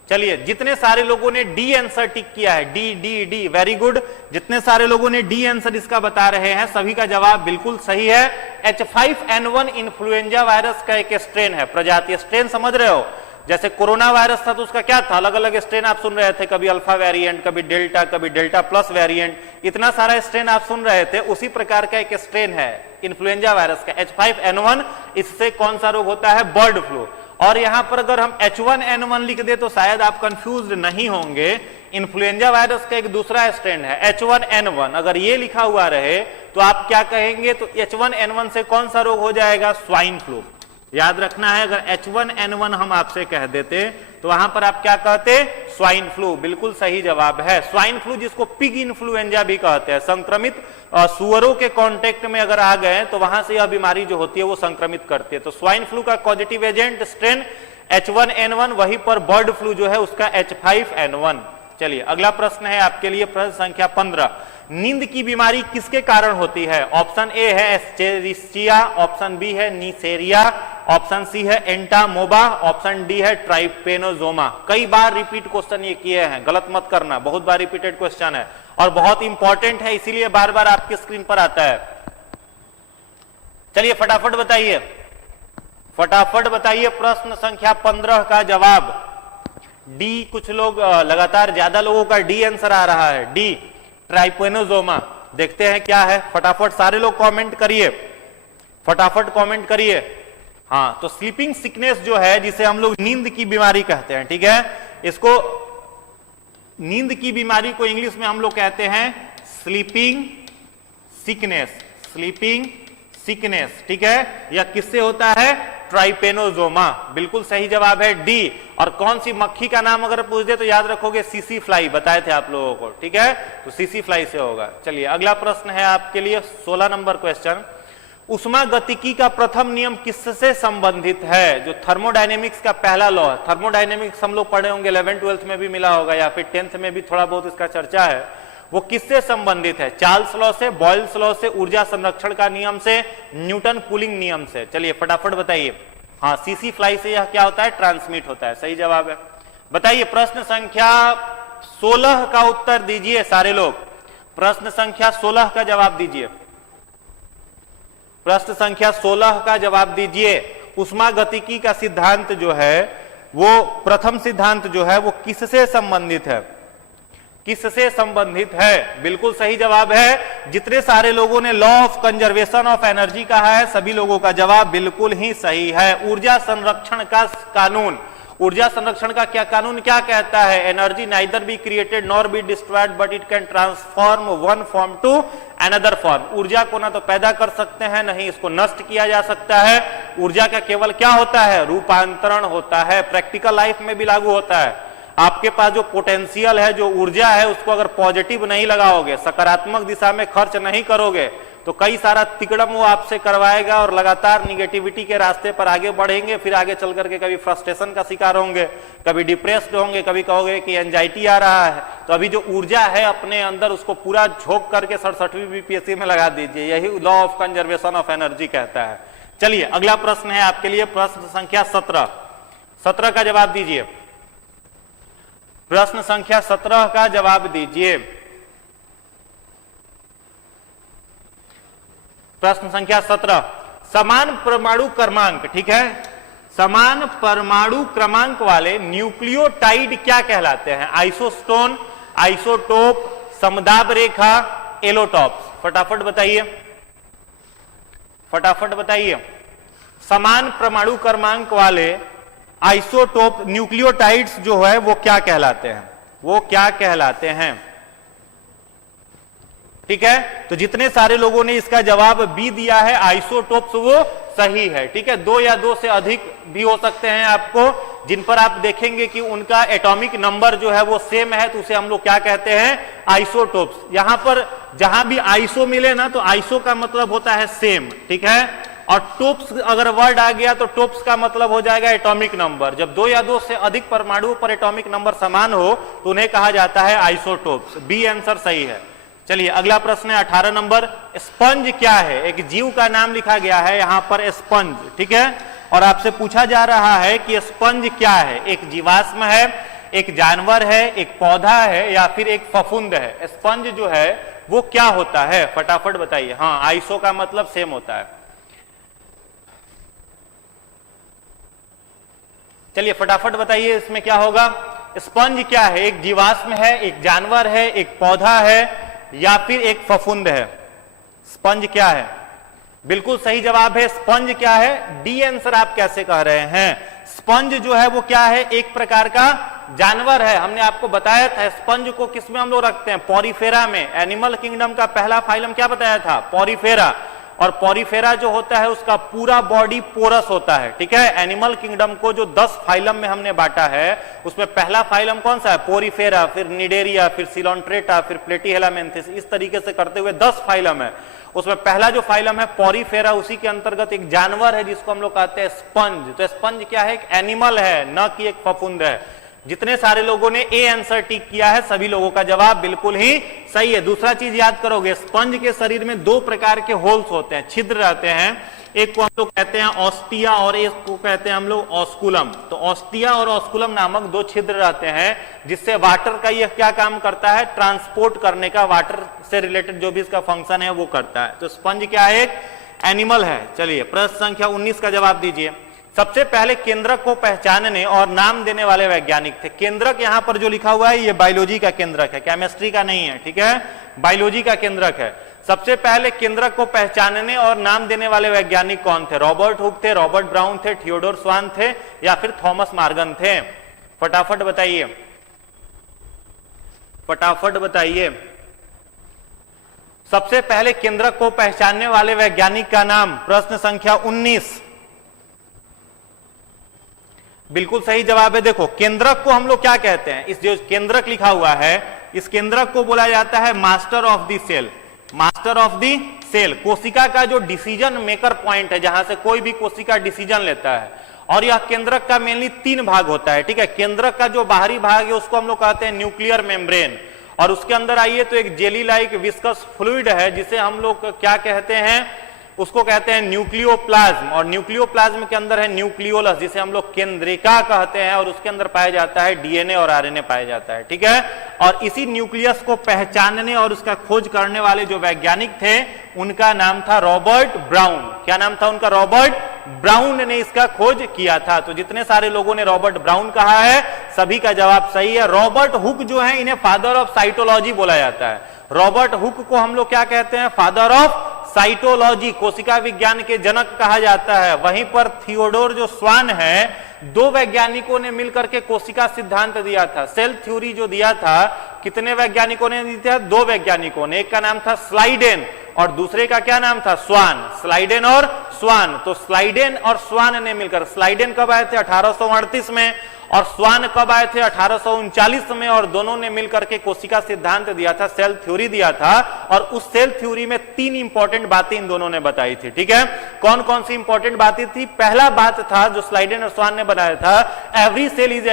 चलिए, जितने सारे लोगों ने डी आंसर टिक किया है, D D D, very good. जितने सारे लोगों ने डी आंसर इसका बता रहे हैं सभी का जवाब बिल्कुल सही है। H5N1 इन्फ्लुएंजा वायरस का एक स्ट्रेन है, प्रजाति। स्ट्रेन समझ रहे हो, जैसे कोरोना वायरस था तो उसका क्या था? अलग अलग स्ट्रेन आप सुन रहे थे, कभी अल्फा वेरिएंट, कभी डेल्टा, कभी डेल्टा प्लस वेरिएंट, इतना सारा स्ट्रेन आप सुन रहे थे। उसी प्रकार का एक स्ट्रेन है इन्फ्लुएंजा वायरस का H5N1। इससे कौन सा रोग होता है? Bird flu. और यहां पर अगर हम H1N1 लिख दे तो शायद आप कंफ्यूज नहीं होंगे, इन्फ्लुएंजा वायरस का एक दूसरा स्ट्रेन है H1N1। अगर ये लिखा हुआ रहे तो आप क्या कहेंगे? तो H1N1 से कौन सा रोग हो जाएगा? Swine flu. याद रखना है, अगर H1N1 हम आपसे कह देते तो वहां पर आप क्या कहते? Swine flu. बिल्कुल सही जवाब है स्वाइन फ्लू, जिसको पिग इन्फ्लुएंजा भी कहते हैं। संक्रमित सुअरों के कांटेक्ट में अगर आ गए तो वहां से यह बीमारी जो होती है वो संक्रमित करती है। तो स्वाइन फ्लू का पॉजिटिव एजेंट स्ट्रेन H1N1, वहीं पर बर्ड फ्लू जो है उसका H5N1। चलिए अगला प्रश्न है आपके लिए, प्रश्न संख्या 15। नींद की बीमारी किसके कारण होती है? ऑप्शन ए है एस्चेरिचिया, ऑप्शन बी है नीसेरिया, ऑप्शन सी है एंटामोबा, ऑप्शन डी है ट्राइपेनोजोमा। कई बार रिपीट क्वेश्चन ये किए हैं, गलत मत करना, बहुत बार रिपीटेड क्वेश्चन है और बहुत इंपॉर्टेंट है, इसीलिए बार बार आपके स्क्रीन पर आता है। चलिए फटाफट बताइए, फटाफट बताइए प्रश्न संख्या 15 का जवाब। डी, कुछ लोग लगातार ज्यादा लोगों का डी आंसर आ रहा है, डी ट्राइपेनोजोमा। देखते हैं क्या है, फटाफट सारे लोग कमेंट करिए, फटाफट कमेंट करिए। हाँ, तो स्लीपिंग सिकनेस जो है, जिसे हम लोग नींद की बीमारी कहते हैं, ठीक है, इसको नींद की बीमारी को इंग्लिश में हम लोग कहते हैं स्लीपिंग सिकनेस, स्लीपिंग सिकनेस, ठीक है। यह किससे होता है? ट्राइपेनोजोमा। बिल्कुल सही जवाब है डी। और कौन सी मक्खी का नाम अगर पूछ दे तो याद रखोगे, सीसी फ्लाई, बताए थे आप लोगों को, ठीक है, तो सीसी फ्लाई से होगा। चलिए अगला प्रश्न है आपके लिए 16 नंबर क्वेश्चन। उष्मागतिकी का प्रथम नियम किससे संबंधित है? जो थर्मोडायनेमिक्स का पहला लॉ है, थर्मोडायनेमिक्स हम लोग पढ़े होंगे, 11th-12th में भी मिला होगा या फिर 10th में भी थोड़ा बहुत इसका चर्चा है। वो किससे संबंधित है? चार्ल्स लॉ से, बॉयल्स लॉ से, ऊर्जा संरक्षण का नियम से, न्यूटन कूलिंग नियम से। चलिए फटाफट बताइए। हाँ, सीसी फ्लाई से यह क्या होता है? ट्रांसमिट होता है, सही जवाब है। बताइए प्रश्न संख्या 16 का उत्तर दीजिए सारे लोग, प्रश्न संख्या 16 का जवाब दीजिए, प्रश्न संख्या 16 का जवाब दीजिए। उष्मागतिकी का सिद्धांत जो है, वो प्रथम सिद्धांत जो है, वो किससे संबंधित है? किससे संबंधित है? बिल्कुल सही जवाब है। जितने सारे लोगों ने law of conservation of energy कहा है, सभी लोगों का जवाब बिल्कुल ही सही है। ऊर्जा संरक्षण का कानून, ऊर्जा संरक्षण का क्या कानून क्या कहता है? Energy neither be created nor be destroyed but it can transform one form to another form. ऊर्जा को ना तो पैदा कर सकते हैं, नहीं इसको नष्ट किया जा सकता है। ऊर्जा का केवल क्या होता है? रूपांतरण होता है। प्रैक्टिकल लाइफ में भी लागू होता है। आपके पास जो पोटेंशियल है, जो ऊर्जा है, उसको अगर पॉजिटिव नहीं लगाओगे, सकारात्मक दिशा में खर्च नहीं करोगे, तो कई सारा तिकड़म वो आपसे करवाएगा और लगातार निगेटिविटी के रास्ते पर आगे बढ़ेंगे। फिर आगे चल करके कभी फ्रस्ट्रेशन का शिकार होंगे, कभी डिप्रेस्ड होंगे, कभी कहोगे कि एंजाइटी आ रहा है। तो अभी जो ऊर्जा है अपने अंदर, उसको पूरा झोंक करके 67वीं बीपीएससी में लगा दीजिए। यही law of conservation of energy कहता है। चलिए अगला प्रश्न है आपके लिए, प्रश्न संख्या 17 का जवाब दीजिए, प्रश्न संख्या 17 का जवाब दीजिए। प्रश्न संख्या 17, समान परमाणु क्रमांक, ठीक है, समान परमाणु क्रमांक वाले न्यूक्लियोटाइड क्या कहलाते हैं? आइसोस्टोन, आइसोटोप, समदाब रेखा, एलोटॉप्स। फटाफट बताइए, फटाफट बताइए। समान परमाणु क्रमांक वाले आइसोटोप न्यूक्लियोटाइड्स जो है वो क्या कहलाते हैं? वो क्या कहलाते हैं? ठीक है, तो जितने सारे लोगों ने इसका जवाब बी दिया है आइसोटोप्स, वो सही है। ठीक है, 2 या 2 से अधिक भी हो सकते हैं आपको, जिन पर आप देखेंगे कि उनका एटॉमिक नंबर जो है वो सेम है, तो उसे हम लोग क्या कहते हैं? आइसोटोप्स। यहां पर जहां भी आइसो मिले ना, तो आइसो का मतलब होता है सेम, ठीक है, और टोप्स अगर वर्ड आ गया तो टोप्स का मतलब हो जाएगा एटॉमिक नंबर। जब 2 या 2 से अधिक परमाणुओं पर एटॉमिक नंबर समान हो तो उन्हें कहा जाता है आइसोटोप्स। बी आंसर सही है। चलिए अगला प्रश्न है 18 नंबर, स्पंज क्या है? एक जीव का नाम लिखा गया है यहां पर स्पंज, ठीक है, और आपसे पूछा जा रहा है कि स्पंज क्या है? एक जीवाश्म है, एक जानवर है, एक पौधा है, या फिर एक फफूंद है? स्पंज जो है वो क्या होता है? फटाफट बताइए। हाँ, आइसो का मतलब सेम होता है। चलिए फटाफट बताइए इसमें क्या होगा? स्पंज क्या है? एक जीवाश्म है, एक जानवर है, एक पौधा है, या फिर एक फफूंद है? स्पंज क्या है? बिल्कुल सही जवाब है। स्पंज क्या है? डी आंसर आप कैसे कह रहे हैं? स्पंज जो है वो क्या है? एक प्रकार का जानवर है। हमने आपको बताया था स्पंज को किसमें हम लोग रखते हैं? पॉरीफेरा में। एनिमल किंगडम का पहला फाइलम क्या बताया था? पॉरीफेरा। और पॉरीफेरा जो होता है उसका पूरा बॉडी पोरस होता है, ठीक है। एनिमल किंगडम को जो 10 फाइलम में हमने बांटा है, उसमें पहला फाइलम कौन सा है? पॉरीफेरा, फिर निडेरिया, फिर सिलोन्ट्रेटा, फिर प्लेटीहेलामेंथिस, इस तरीके से करते हुए 10 फाइलम है। उसमें पहला जो फाइलम है पॉरीफेरा, उसी के अंतर्गत एक जानवर है जिसको हम लोग कहते हैं स्पंज। तो स्पंज क्या है? एक एनिमल है, न कि एक फफूंद है। जितने सारे लोगों ने ए आंसर टिक किया है सभी लोगों का जवाब बिल्कुल ही सही है। दूसरा चीज याद करोगे, स्पंज के शरीर में दो प्रकार के होल्स होते हैं, छिद्र रहते हैं। एक को हम लोग कहते हैं ऑस्टिया और एक को कहते हैं हम लोग ऑस्कुलम। तो ऑस्टिया और ऑस्कुलम नामक दो छिद्र रहते हैं जिससे वाटर का यह क्या काम करता है, ट्रांसपोर्ट करने का, वाटर से रिलेटेड जो भी इसका फंक्शन है वो करता है। तो स्पंज क्या है, एक एनिमल है। चलिए प्रश्न संख्या 19 का जवाब दीजिए। सबसे पहले केंद्रक को पहचानने और नाम देने वाले वैज्ञानिक थे। केंद्रक यहां पर जो लिखा हुआ है ये बायोलॉजी का केंद्रक है, केमिस्ट्री का नहीं है, ठीक है, बायोलॉजी का केंद्रक है। सबसे पहले केंद्रक को पहचानने और नाम देने वाले वैज्ञानिक कौन थे? रॉबर्ट हुक थे, रॉबर्ट ब्राउन थे, थियोडोर स्वान थे या फिर थॉमस मॉर्गन थे? फटाफट बताइए, फटाफट बताइए। सबसे पहले केंद्रक को पहचानने वाले वैज्ञानिक का नाम, प्रश्न संख्या 19। बिल्कुल सही जवाब है। देखो केंद्रक को हम लोग क्या कहते हैं, इस जो केंद्रक लिखा हुआ है इस केंद्रक को बोला जाता है master of the cell. Master of the cell कोशिका का जो डिसीजन मेकर पॉइंट है, जहां से कोई भी कोशिका डिसीजन लेता है। और यह केंद्रक का मेनली 3 भाग होता है, ठीक है। केंद्रक का जो बाहरी भाग है उसको हम लोग कहते हैं न्यूक्लियर मेम्ब्रेन, और उसके अंदर आइए तो एक जेली लाइक विस्कस फ्लूइड है जिसे हम लोग क्या कहते हैं, उसको कहते हैं न्यूक्लियोप्लाज्म। और न्यूक्लियोप्लाज्म के अंदर है न्यूक्लियोलस जिसे हम लोग केंद्रिका कहते हैं, और उसके अंदर पाया जाता है डीएनए और आरएनए पाया जाता है, ठीक है। और इसी न्यूक्लियस को पहचानने और उसका खोज करने वाले जो वैज्ञानिक थे उनका नाम था रॉबर्ट ब्राउन। क्या नाम था उनका? रॉबर्ट ब्राउन ने इसका खोज किया था। तो जितने सारे लोगों ने रॉबर्ट ब्राउन कहा है सभी का जवाब सही है। रॉबर्ट हुक जो है इन्हें फादर ऑफ साइटोलॉजी बोला जाता है। रॉबर्ट हुक को हम लोग क्या कहते हैं? फादर ऑफ साइटोलॉजी, कोशिका विज्ञान के जनक कहा जाता है। वहीं पर थियोडोर जो स्वान है, 2 वैज्ञानिकों ने मिलकर के कोशिका सिद्धांत दिया था, सेल थ्योरी जो दिया था। कितने वैज्ञानिकों ने दिया? 2 वैज्ञानिकों ने। एक का नाम था स्लाइडेन और दूसरे का क्या नाम था? स्वान। स्लाइडेन और स्वान। तो स्लाइडेन और स्वान ने मिलकर, स्लाइडेन कब आए थे? 1838 में, और स्वान कब आए थे? 1839 में। और दोनों ने मिलकर के कोशिका सिद्धांत दिया था, सेल थ्योरी दिया था। और उस सेल थ्योरी में 3 इंपॉर्टेंट बातें इन दोनों ने बताई थी, ठीक है। कौन कौन सी इंपॉर्टेंट बातें थी? पहला बात था जो स्लाइडेन और स्वान ने बनाया था, every cell is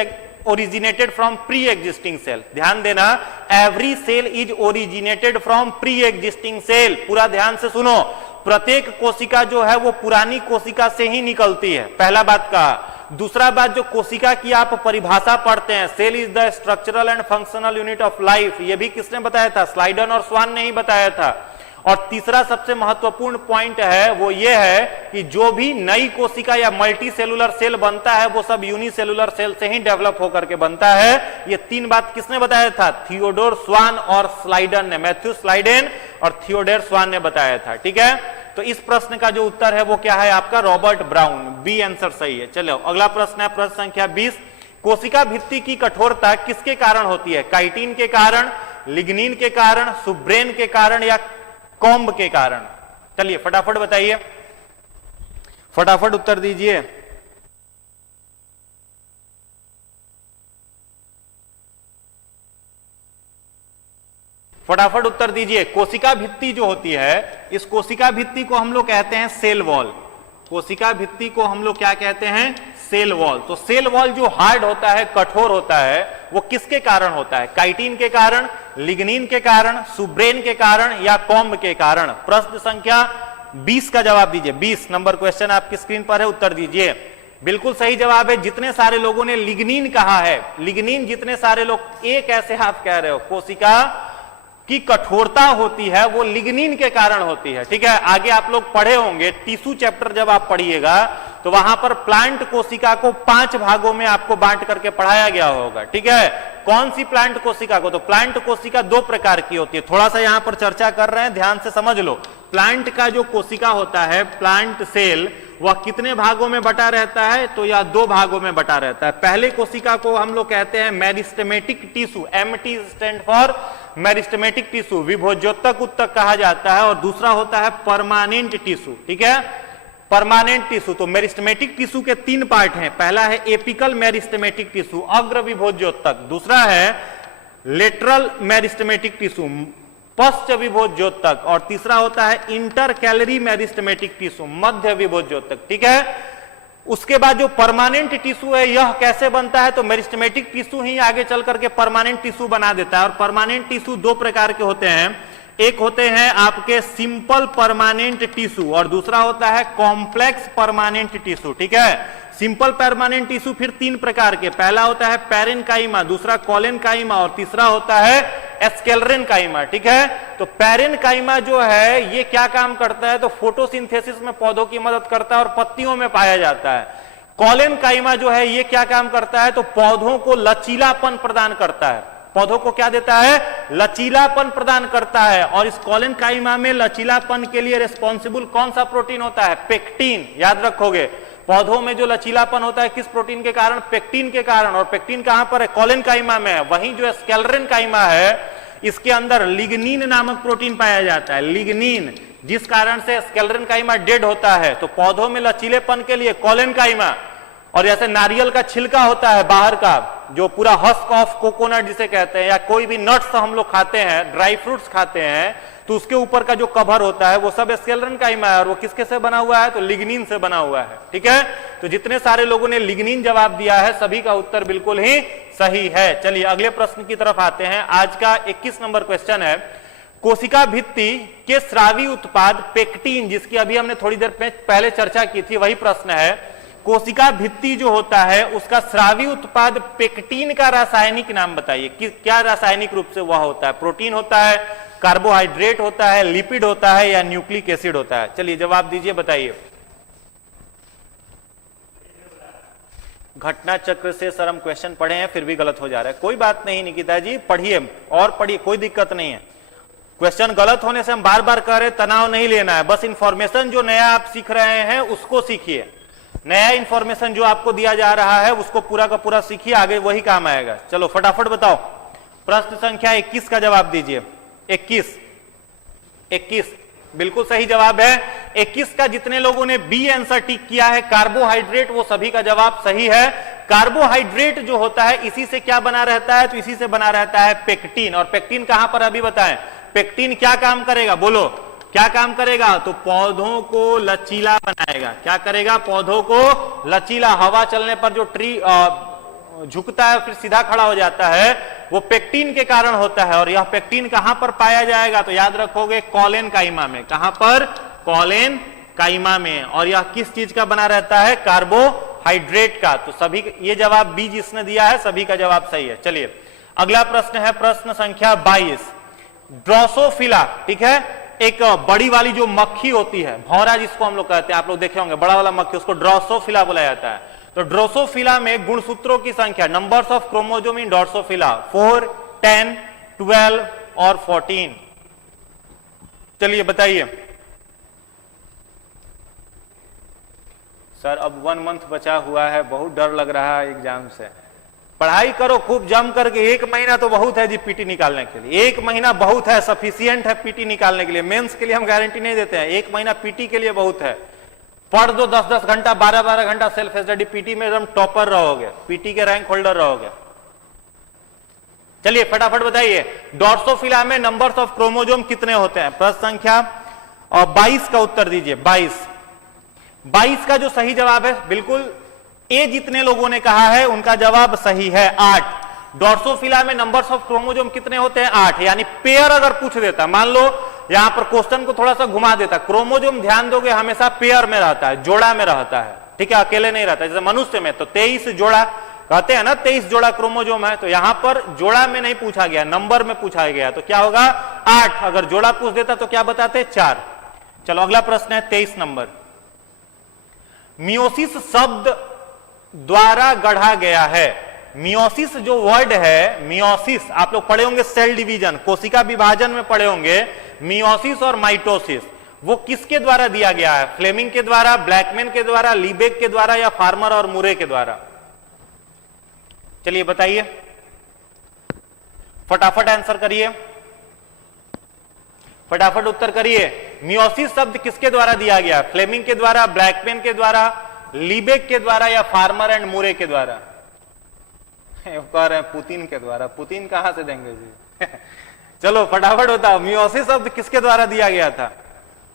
originated from pre existing cell. ध्यान देना, every cell is originated from pre existing cell. पूरा ध्यान से सुनो, प्रत्येक कोशिका जो है वो पुरानी कोशिका से ही निकलती है, पहला बात कहा। दूसरा बात, जो कोशिका की आप परिभाषा पढ़ते हैं, cell is the structural and functional unit of life, ये भी किसने बताया था? स्लाइडन और स्वान ने ही बताया था। और तीसरा सबसे महत्वपूर्ण पॉइंट है वो ये है कि जो भी नई कोशिका या मल्टी सेलुलर सेल बनता है वो सब यूनिसेलुलर सेल से ही डेवलप होकर के बनता है। ये 3 बात किसने बताया था? थियोडोर स्वान और स्लाइडन ने, मैथ्यू स्लाइडेन और थियोडोर स्वान ने बताया था, ठीक है। तो इस प्रश्न का जो उत्तर है वो क्या है आपका? रॉबर्ट ब्राउन, बी आंसर सही है। चलो अगला प्रश्न है प्रश्न संख्या 20। कोशिका भित्ति की कठोरता किसके कारण होती है? काइटिन के कारण, लिग्निन के कारण, सुब्रेन के कारण या कॉम्ब के कारण? चलिए फटाफट बताइए, फटाफट उत्तर दीजिए। फटाफट उत्तर दीजिए। कोशिका भित्ति जो होती है, इस कोशिका भित्ति को हम लोग कहते हैं सेल वॉल। कोशिका भित्ति को हम लोग क्या कहते हैं? Cell wall. तो सेल वॉल जो हार्ड होता है, कठोर होता है, वो किसके कारण होता है? काइटिन के कारण, लिग्निन के कारण, सुब्रेन के कारण या कॉम्ब के कारण? प्रश्न संख्या 20 का जवाब दीजिए। 20 नंबर क्वेश्चन आपकी स्क्रीन पर है, उत्तर दीजिए। बिल्कुल सही जवाब है। जितने सारे लोगों ने लिग्निन कहा है, लिग्निन जितने सारे लोग, एक ऐसे आप कह रहे हो कोशिका की कठोरता होती है वो लिग्निन के कारण होती है, ठीक है। आगे आप लोग पढ़े होंगे, टिश्यू चैप्टर जब आप पढ़िएगा तो वहां पर प्लांट कोशिका को 5 भागों में आपको बांट करके पढ़ाया गया होगा, ठीक है। कौन सी प्लांट कोशिका को? तो प्लांट कोशिका 2 प्रकार की होती है। थोड़ा सा यहां पर चर्चा कर रहे हैं, ध्यान से समझ लो। प्लांट का जो कोशिका होता है, प्लांट सेल, वह कितने भागों में बटा रहता है? तो यह 2 भागों में बटा रहता है। पहले कोशिका को हम लोग कहते हैं meristematic tissue, MT stand for meristematic tissue, विभोज्योतक उत्तक कहा जाता है। और दूसरा होता है परमानेंट टिश्यू, ठीक है, परमानेंट टिश्यू। तो मेरिस्टेमेटिक टिश्यू के 3 पार्ट हैं। पहला है एपिकल मेरिस्टेमेटिक टिश्यू, अग्र विभोज्योतक। दूसरा है लेटरल मेरिस्टेमेटिक टिश्यू, पश्च विभोज्योतक। और तीसरा होता है इंटर कैलरी मेरिस्टेमेटिक टिश्यू, मध्य विभोज्योतक, ठीक है। उसके बाद जो परमानेंट टिश्यू है यह कैसे बनता है, तो मेरिस्टेमेटिक टिश्यू ही आगे चल करके परमानेंट टिश्यू बना देता है। और परमानेंट टिश्यू दो प्रकार के होते हैं, एक होते हैं आपके सिंपल परमानेंट टिश्यू और दूसरा होता है कॉम्प्लेक्स परमानेंट टिश्यू। ठीक है, सिंपल परमानेंट टिश्यू फिर तीन प्रकार के, पहला होता है पैरेन्काइमा, दूसरा कोलेनकाइमा और तीसरा होता है स्क्लेरेन्काइमा। ठीक है, तो पैरेन्काइमा जो है ये क्या काम करता है, तो फोटोसिंथेसिस में पौधों की मदद करता है और पत्तियों में पाया जाता है। कोलेनकाइमा जो है ये क्या काम करता है, तो पौधों को लचीलापन प्रदान करता है, पौधों को क्या देता है, लचीलापन प्रदान करता है। और इस कोलेनकाइमा में लचीलापन के लिए रिस्पॉन्सिबल कौन सा प्रोटीन होता है, पेक्टिन। याद रखोगे, पौधों में जो लचीलापन होता है किस प्रोटीन के कारण, पेक्टिन के कारण। और पेक्टिन कहां पर है, कोलेनकाइमा में है। वहीं जो स्क्लेरेन्काइमा है इसके अंदर लिग्निन नामक प्रोटीन पाया जाता है, लिग्निन, जिस कारण से स्क्लेरेन्काइमा डेड होता है। तो पौधों में लचीलेपन के लिए कोलेनकाइमा, और जैसे नारियल का छिलका होता है बाहर का, जो पूरा हस्क ऑफ कोकोनट जिसे कहते हैं, या कोई भी नट्स हम लोग खाते हैं, ड्राई फ्रूट्स खाते हैं, तो उसके ऊपर का जो कवर होता है वो सब स्क्लेरेन्काइमा है। और वो किसके से बना हुआ है, तो लिग्निन से बना हुआ है। ठीक है, तो जितने सारे लोगों ने लिग्निन जवाब दिया है सभी का उत्तर बिल्कुल ही सही है। चलिए अगले प्रश्न की तरफ आते हैं। आज का 21 नंबर क्वेश्चन है, कोशिका भित्ति के स्रावी उत्पाद पेक्टिन, जिसकी अभी हमने थोड़ी देर पहले चर्चा की थी, वही प्रश्न है। कोशिका भित्ति जो होता है उसका स्रावी उत्पाद पेक्टिन का रासायनिक नाम बताइए कि क्या रासायनिक रूप से वह होता है, प्रोटीन होता है, कार्बोहाइड्रेट होता है, लिपिड होता है या न्यूक्लिक एसिड होता है। चलिए जवाब दीजिए, बताइए। घटना चक्र से सर हम क्वेश्चन पढ़े हैं फिर भी गलत हो जा रहा है, कोई बात नहीं निकिता जी, पढ़िए और पढ़िए, कोई दिक्कत नहीं है। क्वेश्चन गलत होने से हम बार बार कह रहे, तनाव नहीं लेना है, बस इंफॉर्मेशन जो नया आप सीख रहे हैं उसको सीखिए। नया इंफॉर्मेशन जो आपको दिया जा रहा है उसको पूरा का पूरा सीखिए, आगे वही काम आएगा। चलो फटाफट बताओ, प्रश्न संख्या 21 का जवाब दीजिए। 21 बिल्कुल सही जवाब है। 21 का जितने लोगों ने बी आंसर टिक किया है, कार्बोहाइड्रेट, वो सभी का जवाब सही है। कार्बोहाइड्रेट जो होता है इसी से क्या बना रहता है, तो इसी से बना रहता है पेक्टिन। और पेक्टिन कहां पर, अभी बताएं, पेक्टिन क्या काम करेगा, बोलो क्या काम करेगा, तो पौधों को लचीला बनाएगा। क्या करेगा, पौधों को लचीला, हवा चलने पर जो ट्री झुकता है फिर सीधा खड़ा हो जाता है, वो पेक्टिन के कारण होता है। और यह पेक्टिन कहां पर पाया जाएगा, तो याद रखोगे कोलेनकाइमा में। कहां पर, कोलेनकाइमा में। और यह किस चीज का बना रहता है, कार्बोहाइड्रेट का। तो सभी ये जवाब बी जिसने दिया है सभी का जवाब सही है। चलिए अगला प्रश्न है, प्रश्न संख्या 22। ड्रोसोफिला, ठीक है, एक बड़ी वाली जो मक्खी होती है, भौरा जिसको हम लोग कहते हैं, आप लोग देखे होंगे, बड़ा वाला मक्खी, उसको ड्रोसोफिला बोला जाता है। तो ड्रोसोफिला में गुणसूत्रों की संख्या, numbers of chromosome in Drosophila, 4, 10, 12 और 14। चलिए बताइए सर। अब 1 मंथ बचा हुआ है, बहुत डर लग रहा है एग्जाम से। पढ़ाई करो खूब जम करके, 1 महीना तो बहुत है जी पीटी निकालने के लिए, 1 महीना बहुत है, सफिशिएंट है पीटी निकालने के लिए। मेंस के लिए हम गारंटी नहीं देते हैं, 1 महीना पीटी के लिए बहुत है। पढ़ दो 10-10 घंटा, 12-12 घंटा सेल्फ स्टडी, पीटी में एकदम टॉपर रहोगे, पीटी के रैंक होल्डर रहोगे। चलिए फटाफट बताइए, ड्रोसोफिला में नंबर्स ऑफ क्रोमोसोम कितने होते हैं, प्रश्न संख्या 22 का उत्तर दीजिए। 22 का जो सही जवाब है, बिल्कुल ए जितने लोगों ने कहा है उनका जवाब सही है, 8। ड्रोसोफिला में नंबर्स ऑफ क्रोमोसोम कितने होते हैं, 8। यानी पेयर अगर पूछ देता, मान लो यहां पर क्वेश्चन को थोड़ा सा घुमा देता, क्रोमोसोम ध्यान दोगे हमेशा पेयर में रहता है, जोड़ा में रहता है, ठीक है, अकेले नहीं रहता। जैसे मनुष्य में तो 23 जोड़ा कहते हैं ना, 23 जोड़ा क्रोमोसोम है, तो यहां पर जोड़ा में नहीं पूछा गया, नंबर में पूछा गया, तो क्या होगा 8। अगर जोड़ा पूछ देता तो क्या बताते, 4। चलो अगला प्रश्न है 23 नंबर। मियोसिस शब्द द्वारा गढ़ा गया है। मियोसिस जो वर्ड है, मियोसिस आप लोग पढ़े होंगे, सेल डिवीजन, कोशिका विभाजन में पढ़े होंगे, मियोसिस और माइटोसिस, वो किसके द्वारा दिया गया है, फ्लेमिंग के द्वारा, ब्लैकमैन के द्वारा, लीबेक के द्वारा या फार्मर और मुरे के द्वारा। चलिए बताइए, फटाफट आंसर करिए, फटाफट उत्तर करिए। मियोसिस शब्द किसके द्वारा दिया गया, फ्लेमिंग के द्वारा, ब्लैकमैन के द्वारा, लीबेक के द्वारा या फार्मर एंड मुरे के द्वारा। कह रहे हैं पुतिन के द्वारा, पुतिन कहां से देंगे जी। चलो फटाफट बताओ, मियोसिस शब्द किसके द्वारा दिया गया था,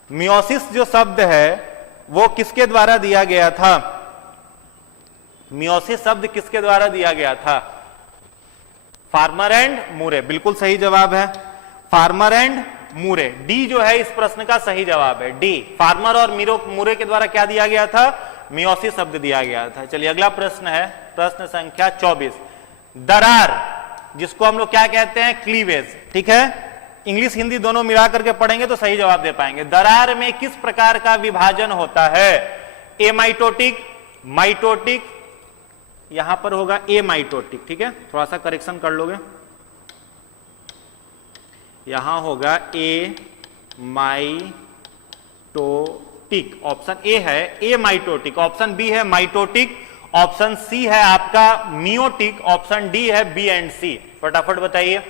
मियोसिस जो शब्द है वो किसके द्वारा दिया गया था, मियोसिस शब्द किसके द्वारा दिया गया था? फार्मर एंड मूरे, बिल्कुल सही जवाब है, फार्मर एंड मूरे। डी जो है इस प्रश्न का सही जवाब है, डी। फार्मर और मूरे के द्वारा क्या दिया गया था? मियोसिस शब्द दिया गया था। चलिए अगला प्रश्न है, प्रश्न संख्या 24। दरार, जिसको हम लोग क्या कहते हैं? क्लीवेज, ठीक है। इंग्लिश हिंदी दोनों मिला करके पढ़ेंगे तो सही जवाब दे पाएंगे। दरार में किस प्रकार का विभाजन होता है? एमाइटोटिक, माइटोटिक, यहां पर होगा एमाइटोटिक, ठीक है। थोड़ा सा करेक्शन कर लोगे, यहां होगा एमाइटोटिक, ऑप्शन ए है एमाइटोटिक, ऑप्शन बी है माइटोटिक, ऑप्शन सी है आपका मियोटिक, ऑप्शन डी है बी एंड सी। फटाफट बताइए,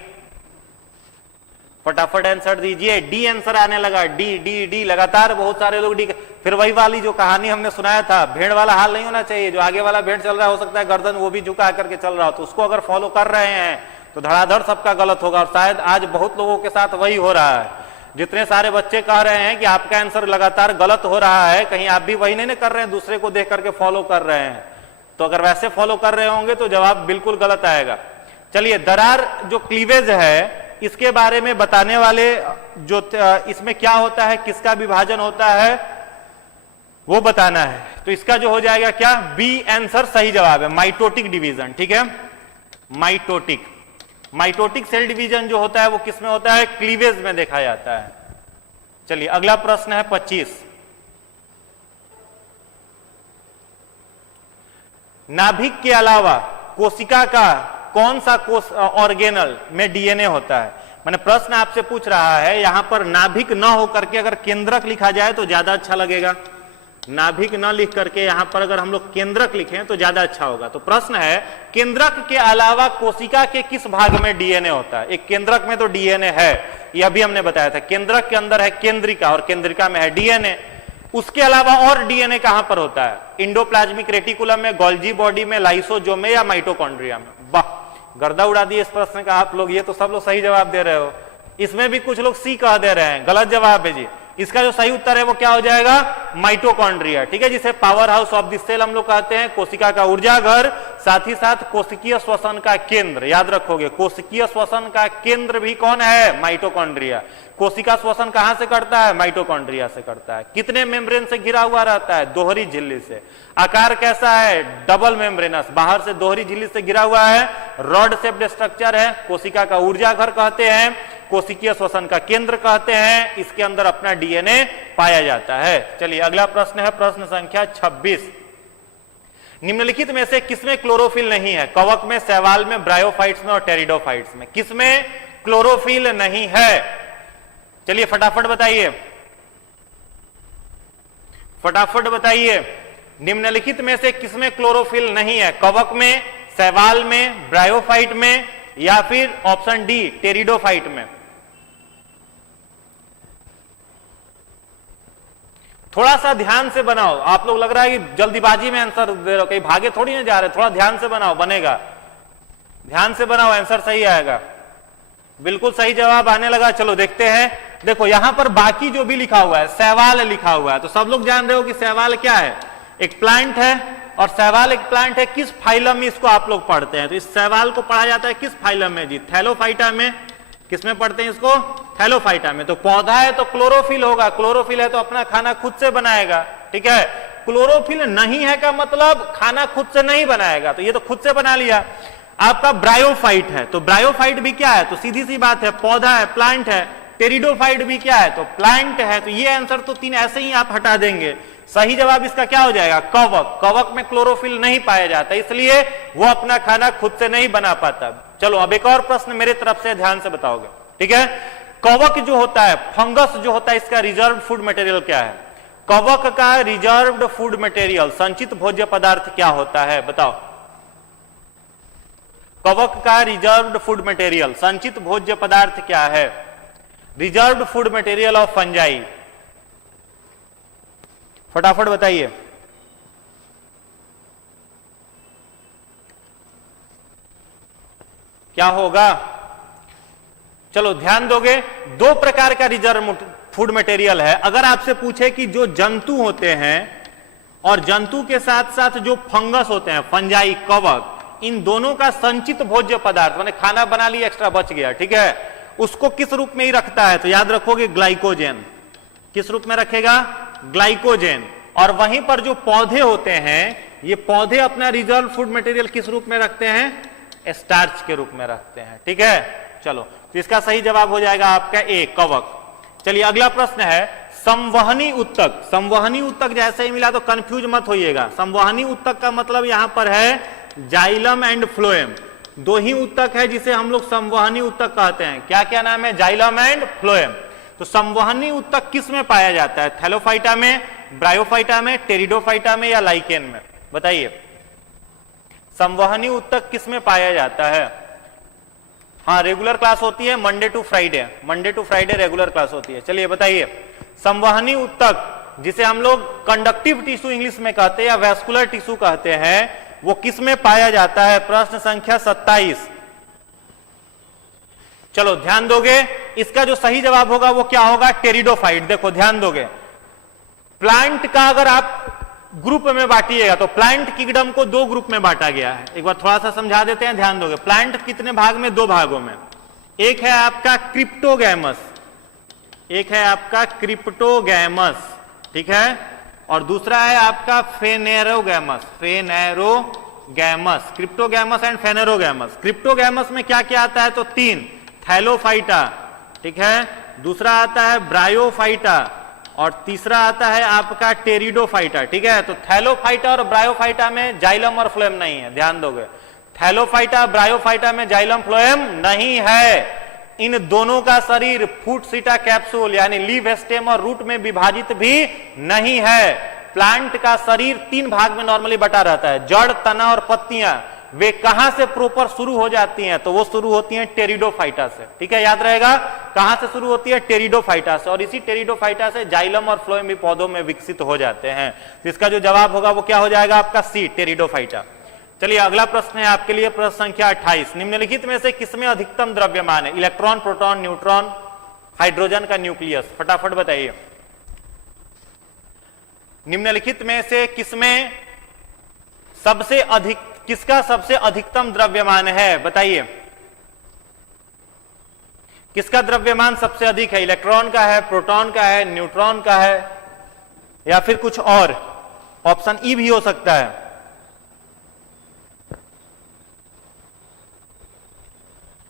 फटाफट आंसर दीजिए। डी आंसर आने लगा, डी डी डी, लगातार बहुत सारे लोग डी। फिर वही वाली जो कहानी हमने सुनाया था, भेड़ वाला हाल नहीं होना चाहिए। जो आगे वाला भेड़ चल रहा है, हो सकता है गर्दन वो भी झुका करके चल रहा हो, तो उसको अगर फॉलो कर रहे हैं तो धड़ाधड़ सबका गलत होगा। और शायद आज बहुत लोगों के साथ वही हो रहा है। जितने सारे बच्चे कह रहे हैं कि आपका आंसर लगातार गलत हो रहा है, कहीं आप भी वही नहीं कर रहे हैं, दूसरे को देख करके फॉलो कर रहे हैं। तो अगर वैसे फॉलो कर रहे होंगे तो जवाब बिल्कुल गलत आएगा। चलिए, दरार जो क्लीवेज है इसके बारे में बताने वाले, जो इसमें क्या होता है, किसका विभाजन होता है, वो बताना है। तो इसका जो हो जाएगा क्या? बी आंसर सही जवाब है, माइटोटिक डिवीजन, ठीक है। माइटोटिक, माइटोटिक सेल डिवीजन जो होता है वो किसमें होता है? क्लीवेज में देखा जाता है। चलिए अगला प्रश्न है 25। नाभिक के अलावा कोशिका का कौन सा कोश ऑर्गेनल में डीएनए होता है? मैंने प्रश्न आपसे पूछ रहा है, यहां पर नाभिक न हो करके अगर केंद्रक लिखा जाए तो ज्यादा अच्छा लगेगा। नाभिक न लिख करके यहां पर अगर हम लोग केंद्रक लिखें तो ज्यादा अच्छा होगा। तो प्रश्न है, केंद्रक के अलावा कोशिका के किस भाग में डीएनए होता है? एक केंद्रक में तो डीएनए है, यह भी हमने बताया था। केंद्रक के अंदर है केंद्रिका और केंद्रिका में है डीएनए। उसके अलावा और डीएनए कहां पर होता है? इंडोप्लाज्मिक रेटिकुलम में, गोल्जी बॉडी में, लाइसोजोम में या माइटोकॉन्ड्रिया में? वाह, गर्दा उड़ा दिए इस प्रश्न का आप लोग। ये तो सब लोग सही जवाब दे रहे हो। इसमें भी कुछ लोग सी कह दे रहे हैं, गलत जवाब है जी। इसका जो सही उत्तर है वो क्या हो जाएगा? माइटोकॉन्ड्रिया, ठीक है, जिसे power house of the cell हम लोग कहते हैं, कोशिका का ऊर्जा घर, साथ ही साथ कोशिकीय श्वसन का केंद्र। याद रखोगे, कोशिकीय श्वसन का केंद्र भी कौन है? माइटोकॉन्ड्रिया। कोशिका श्वसन कहां से करता है? माइटोकॉन्ड्रिया से करता है। कितने मेम्ब्रेन से घिरा हुआ रहता है? दोहरी झिल्ली से। आकार कैसा है? डबल मेम्ब्रेनस, बाहर से दोहरी झिल्ली से घिरा हुआ है, रॉड शेप्ड स्ट्रक्चर है, कोशिका का ऊर्जा घर कहते हैं, कोशिकीय श्वसन का केंद्र कहते हैं। इसके अंदर अपना डीएनए पाया जाता है। चलिए अगला प्रश्न है, प्रश्न संख्या 26। निम्नलिखित में से किसमें क्लोरोफिल नहीं है? कवक में, शैवाल में, ब्रायोफाइट्स में और टेरिडोफाइट्स में किसमें क्लोरोफिल नहीं है? चलिए फटाफट बताइए, फटाफट बताइए। निम्नलिखित में से किसमें क्लोरोफिल नहीं है? कवक में, शैवाल में, ब्रायोफाइट में या फिर ऑप्शन डी टेरिडोफाइट में? थोड़ा सा ध्यान से बनाओ। आप लोग लग रहा है कि जल्दीबाजी में आंसर दे रहे हो, कहीं भागे थोड़ी ना जा रहे। थोड़ा ध्यान से बनाओ, बनेगा। ध्यान से बनाओ, आंसर सही आएगा। बिल्कुल सही जवाब आने लगा। चलो देखते हैं। देखो यहां पर बाकी जो भी लिखा हुआ है, शैवाल लिखा हुआ है, तो सब लोग जान रहे हो कि शैवाल क्या है? एक प्लांट है, और शैवाल एक प्लांट है। किस फाइलम में इसको आप लोग पढ़ते हैं? तो इस शैवाल को पढ़ा जाता है किस फाइलम में जी? थैलोफाइटा में। किसमें पढ़ते हैं इसको? थैलोफाइटा में। तो पौधा है तो क्लोरोफिल होगा, क्लोरोफिल है तो अपना खाना खुद से बनाएगा, ठीक है। क्लोरोफिल नहीं है का मतलब खाना खुद से नहीं बनाएगा, तो ये तो खुद से बना लिया। आपका ब्रायोफाइट है, तो ब्रायोफाइट भी क्या है? तो सीधी सी बात है, पौधा है, प्लांट है। टेरिडोफाइट भी क्या है? तो प्लांट है। तो ये आंसर तो 3 ऐसे ही आप हटा देंगे। सही जवाब इसका क्या हो जाएगा? कवक। कवक में क्लोरोफिल नहीं पाया जाता, इसलिए वो अपना खाना खुद से नहीं बना पाता। चलो अब एक और प्रश्न मेरे तरफ से ध्यान से बताओगे, ठीक है। कवक जो होता है, फंगस जो होता है, इसका रिजर्व फूड मटेरियल क्या है? कवक का रिजर्व्ड फूड मटेरियल, संचित भोज्य पदार्थ क्या होता है? बताओ। कवक का रिजर्व्ड फूड मटेरियल, संचित भोज्य पदार्थ क्या है? Reserved food material of fungi, फटाफट बताइए। क्या होगा? चलो ध्यान दोगे। 2 प्रकार का रिजर्व फूड मटेरियल है। अगर आपसे पूछे कि जो जंतु होते हैं और जंतु के साथ साथ जो फंगस होते हैं, फंजाई, कवक, इन दोनों का संचित भोज्य पदार्थ, माने खाना बना लिया एक्स्ट्रा बच गया, ठीक है, उसको किस रूप में ही रखता है? तो याद रखोगे ग्लाइकोजेन। किस रूप में रखेगा? ग्लाइकोजेन। और वहीं पर जो पौधे होते हैं, ये पौधे अपना रिजर्व फूड मटेरियल किस रूप में रखते हैं? स्टार्च के रूप में रखते हैं, ठीक है। चलो, तो इसका सही जवाब हो जाएगा आपका ए, कवक। चलिए अगला प्रश्न है संवहनी उत्तक। संवहनी उत्तक जैसे ही मिला तो कंफ्यूज मत होइएगा। संवहनी उत्तक का मतलब यहां पर है जाइलम एंड फ्लोएम। दो ही उत्तक है जिसे हम लोग संवहनी उत्तक कहते हैं। क्या क्या नाम है? Xylem and phloem. तो संवहनी उत्तक किस में पाया जाता है? थैलोफाइटा में, ब्रायोफाइटा में, टेरिडोफाइटा में या लाइकेन में? बताइए, संवहनी उत्तक किस में पाया जाता है? हाँ, रेगुलर क्लास होती है Monday to Friday. Monday to Friday regular class होती है। चलिए बताइए, संवहनी उत्तक जिसे हम लोग कंडक्टिव टिश्यू इंग्लिश में कहते हैं या वैस्कुलर टिश्यू कहते हैं, वो किस में पाया जाता है? प्रश्न संख्या 27। चलो ध्यान दोगे, इसका जो सही जवाब होगा वो क्या होगा? टेरिडोफाइट। देखो ध्यान दोगे, प्लांट का अगर आप ग्रुप में बांटिएगा तो प्लांट किंगडम को दो ग्रुप में बांटा गया है। एक बार थोड़ा सा समझा देते हैं, ध्यान दोगे। प्लांट कितने भाग में? दो भागों में। एक है आपका क्रिप्टोगैमस, एक है आपका क्रिप्टोगैमस, ठीक है, और दूसरा है आपका फेनेरोगैमस। फेनेरोगैमस, क्रिप्टोगैमस एंड फेनेरोगैमस। क्रिप्टोगैमस में क्या क्या आता है? तो तीन, थैलोफाइटा, ठीक है, दूसरा आता है ब्रायोफाइटा और तीसरा आता है आपका टेरिडोफाइटा, ठीक है। तो थैलोफाइटा और ब्रायोफाइटा में जाइलम और फ्लोएम नहीं है, ध्यान दोगे। थैलोफाइटा, ब्रायोफाइटा में जाइलम फ्लोएम नहीं है। इन दोनों का शरीर फूट-सीटा कैप्सूल यानी लीव, स्टेम और रूट में विभाजित भी नहीं है। प्लांट का शरीर तीन भाग में नॉर्मली बटा रहता है, जड़, तना और पत्तियां। वे कहां से प्रॉपर शुरू हो जाती हैं? तो वो शुरू होती हैं टेरिडोफाइटा से, ठीक है, याद रहेगा। कहां से शुरू होती है? टेरिडोफाइटा से। और इसी टेरिडोफाइटा से जाइलम और फ्लोएम भी पौधों में विकसित हो जाते हैं। तो इसका जो जवाब होगा वो क्या हो जाएगा? आपका सी, टेरिडोफाइटा। चलिए अगला प्रश्न है आपके लिए, प्रश्न संख्या 28। निम्नलिखित में से किसमें अधिकतम द्रव्यमान है? इलेक्ट्रॉन, प्रोटॉन, न्यूट्रॉन, हाइड्रोजन का न्यूक्लियस? फटाफट बताइए, निम्नलिखित में से किसमें सबसे अधिक, किसका सबसे अधिकतम द्रव्यमान है? बताइए, किसका द्रव्यमान सबसे अधिक है? इलेक्ट्रॉन का है, प्रोटॉन का है, न्यूट्रॉन का है, या फिर कुछ और? ऑप्शन ई भी हो सकता है।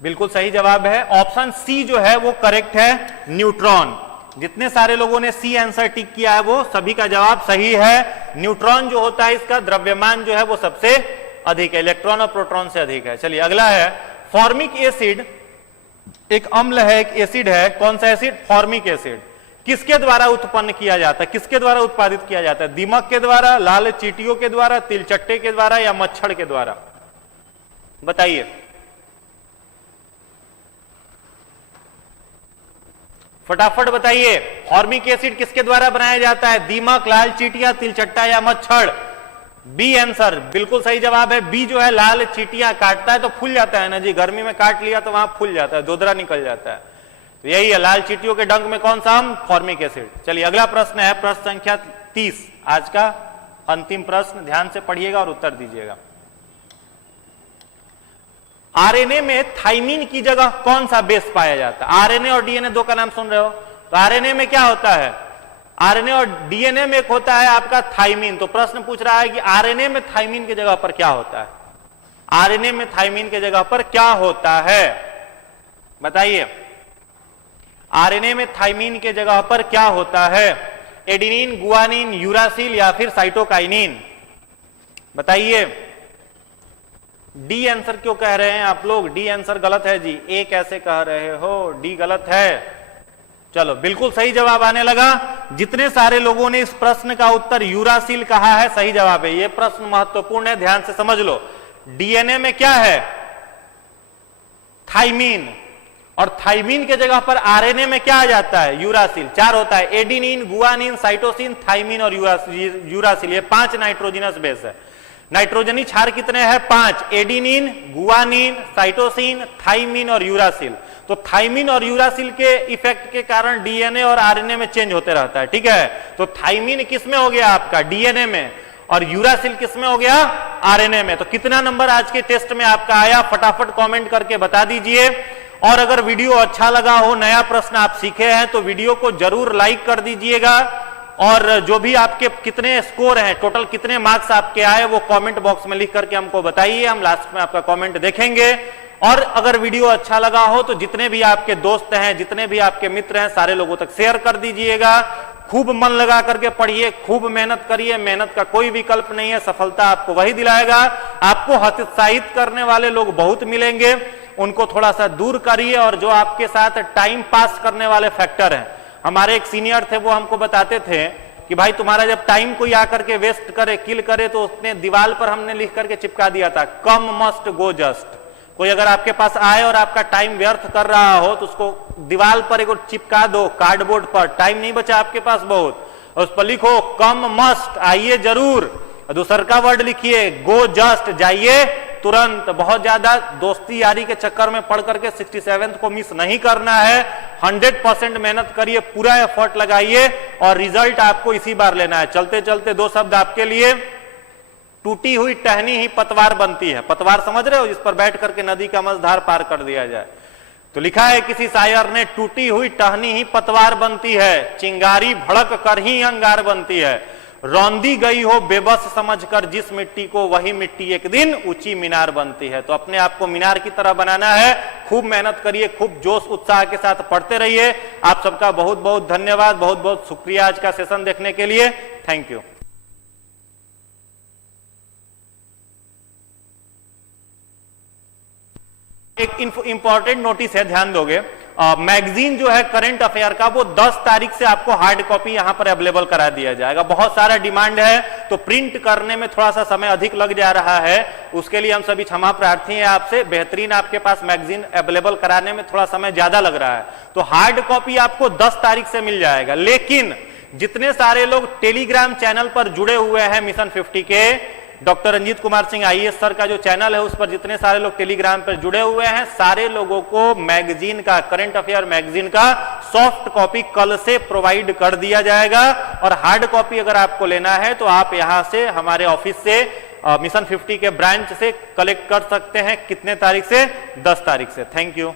बिल्कुल सही जवाब है ऑप्शन सी जो है वो करेक्ट है, न्यूट्रॉन। जितने सारे लोगों ने सी आंसर टिक किया है वो सभी का जवाब सही है। न्यूट्रॉन जो होता है इसका द्रव्यमान जो है वो सबसे अधिक है, इलेक्ट्रॉन और प्रोटॉन से अधिक है। चलिए अगला है फॉर्मिक एसिड। एक अम्ल है, एक एसिड है, कौन सा एसिड? Formic acid. किसके द्वारा उत्पन्न किया जाता है, किसके द्वारा उत्पादित किया जाता है? दीमक के द्वारा, लाल चींटियों के द्वारा, तिलचट्टे के द्वारा या मच्छर के द्वारा? बताइए, फटाफट बताइए, फॉर्मिक एसिड किसके द्वारा बनाया जाता है? दीमक, लाल चींटियां, तिलचट्टा या मच्छर? बी आंसर बिल्कुल सही जवाब है। बी जो है लाल चींटियां काटता है तो फूल जाता है ना जी, गर्मी में काट लिया तो वहां फूल जाता है, दोदरा निकल जाता है, तो यही है लाल चींटियों के डंक में कौन सा? हम फॉर्मिक एसिड। चलिए अगला प्रश्न है प्रश्न संख्या 30, आज का अंतिम प्रश्न। ध्यान से पढ़िएगा और उत्तर दीजिएगा। आरएनए में थाइमिन की जगह कौन सा बेस पाया जाता है? आरएनए और डीएनए दो का नाम सुन रहे हो, तो आरएनए में क्या होता है? आरएनए और डीएनए में एक होता है आपका थाइमिन। तो प्रश्न पूछ रहा है कि आरएनए में थाइमिन की जगह पर क्या होता है? आरएनए में थाइमिन की जगह पर क्या होता है? बताइए, आरएनए में थाइमिन के जगह पर क्या होता है? एडेनिन, गुआनिन, यूरासिल या फिर साइटोकाइनिन? बताइए। डी आंसर क्यों कह रहे हैं आप लोग? डी आंसर गलत है जी, ए कैसे कह रहे हो? डी गलत है। चलो बिल्कुल सही जवाब आने लगा। जितने सारे लोगों ने इस प्रश्न का उत्तर यूरासिल कहा है सही जवाब है। यह प्रश्न महत्वपूर्ण है, ध्यान से समझ लो। डीएनए में क्या है? थाइमिन, और थाइमिन के जगह पर आरएनए में क्या आ जाता है? यूरासिल। चार होता है, एडेनिन, गुआनिन, साइटोसिन, थाइमिन और यूरासिल। ये 5 नाइट्रोजनस बेस है। नाइट्रोजनी क्षार कितने हैं? 5, एडेनिन, गुआनिन, साइटोसिन, थाइमिन और यूरासिल। तो थाइमिन और यूरासिल के इफेक्ट के कारण डीएनए और आरएनए में चेंज होते रहता है, ठीक है। तो थाइमिन किस में हो गया आपका, डीएनए में, और यूरासिल किस में हो गया, आरएनए में। तो कितना नंबर आज के टेस्ट में आपका आया, फटाफट कमेंट करके बता दीजिए। और अगर वीडियो अच्छा लगा हो, नया प्रश्न आप सीखे हैं, तो वीडियो को जरूर लाइक कर दीजिएगा। और जो भी आपके कितने स्कोर हैं, टोटल कितने मार्क्स आपके आए, वो कमेंट बॉक्स में लिख करके हमको बताइए, हम लास्ट में आपका कमेंट देखेंगे। और अगर वीडियो अच्छा लगा हो तो जितने भी आपके दोस्त हैं, जितने भी आपके मित्र हैं, सारे लोगों तक शेयर कर दीजिएगा। खूब मन लगा करके पढ़िए, खूब मेहनत करिए, मेहनत का कोई विकल्प नहीं है, सफलता आपको वही दिलाएगा। आपको हतोत्साहित करने वाले लोग बहुत मिलेंगे, उनको थोड़ा सा दूर करिए। और जो आपके साथ टाइम पास करने वाले फैक्टर हैं, हमारे एक सीनियर थे, वो हमको बताते थे कि भाई तुम्हारा जब टाइम कोई आकर के वेस्ट करे, किल करे, तो उसने दीवार पर हमने लिख करके चिपका दिया था, कम मस्ट गो जस्ट। कोई अगर आपके पास आए और आपका टाइम व्यर्थ कर रहा हो तो उसको दीवार पर एक चिपका दो, कार्डबोर्ड पर, टाइम नहीं बचा आपके पास बहुत, और उस पर लिखो कम मस्ट, आइए जरूर। दूसरा का वर्ड लिखिए गो जस्ट, जाइए तुरंत। बहुत ज्यादा दोस्ती यारी के चक्कर में पढ़ करके 67 को मिस नहीं करना है। 100% मेहनत करिए, पूरा एफर्ट लगाइए, और रिजल्ट आपको इसी बार लेना है। चलते चलते दो शब्द आपके लिए, टूटी हुई टहनी ही पतवार बनती है। पतवार समझ रहे हो, जिस पर बैठ करके नदी का मझधार पार कर दिया जाए। तो लिखा है किसी शायर ने, टूटी हुई टहनी ही पतवार बनती है, चिंगारी भड़क कर ही अंगार बनती है, रौंदी गई हो बेबस समझकर जिस मिट्टी को, वही मिट्टी एक दिन ऊंची मीनार बनती है। तो अपने आप को मीनार की तरह बनाना है। खूब मेहनत करिए, खूब जोश उत्साह के साथ पढ़ते रहिए। आप सबका बहुत बहुत धन्यवाद, बहुत बहुत शुक्रिया आज का सेशन देखने के लिए। Thank you. एक इंपॉर्टेंट नोटिस है, ध्यान दोगे। मैगजीन जो है करंट अफेयर का, वो 10 तारीख से आपको हार्ड कॉपी यहां पर अवेलेबल करा दिया जाएगा। बहुत सारा डिमांड है, तो प्रिंट करने में थोड़ा सा समय अधिक लग जा रहा है, उसके लिए हम सभी क्षमा प्रार्थी हैं आपसे। बेहतरीन आपके पास मैगजीन अवेलेबल कराने में थोड़ा समय ज्यादा लग रहा है, तो हार्ड कॉपी आपको 10 तारीख से मिल जाएगा। लेकिन जितने सारे लोग टेलीग्राम चैनल पर जुड़े हुए हैं मिशन 50 के, doctor Ranjit Kumar Singh IAS sir का जो चैनल है, उस पर जितने सारे लोग टेलीग्राम पर जुड़े हुए हैं, सारे लोगों को मैगजीन का, करंट अफेयर मैगजीन का सॉफ्ट कॉपी कल से प्रोवाइड कर दिया जाएगा। और हार्ड कॉपी अगर आपको लेना है तो आप यहां से, हमारे ऑफिस से, मिशन 50 के ब्रांच से कलेक्ट कर सकते हैं। कितने तारीख से? 10 तारीख से। Thank you.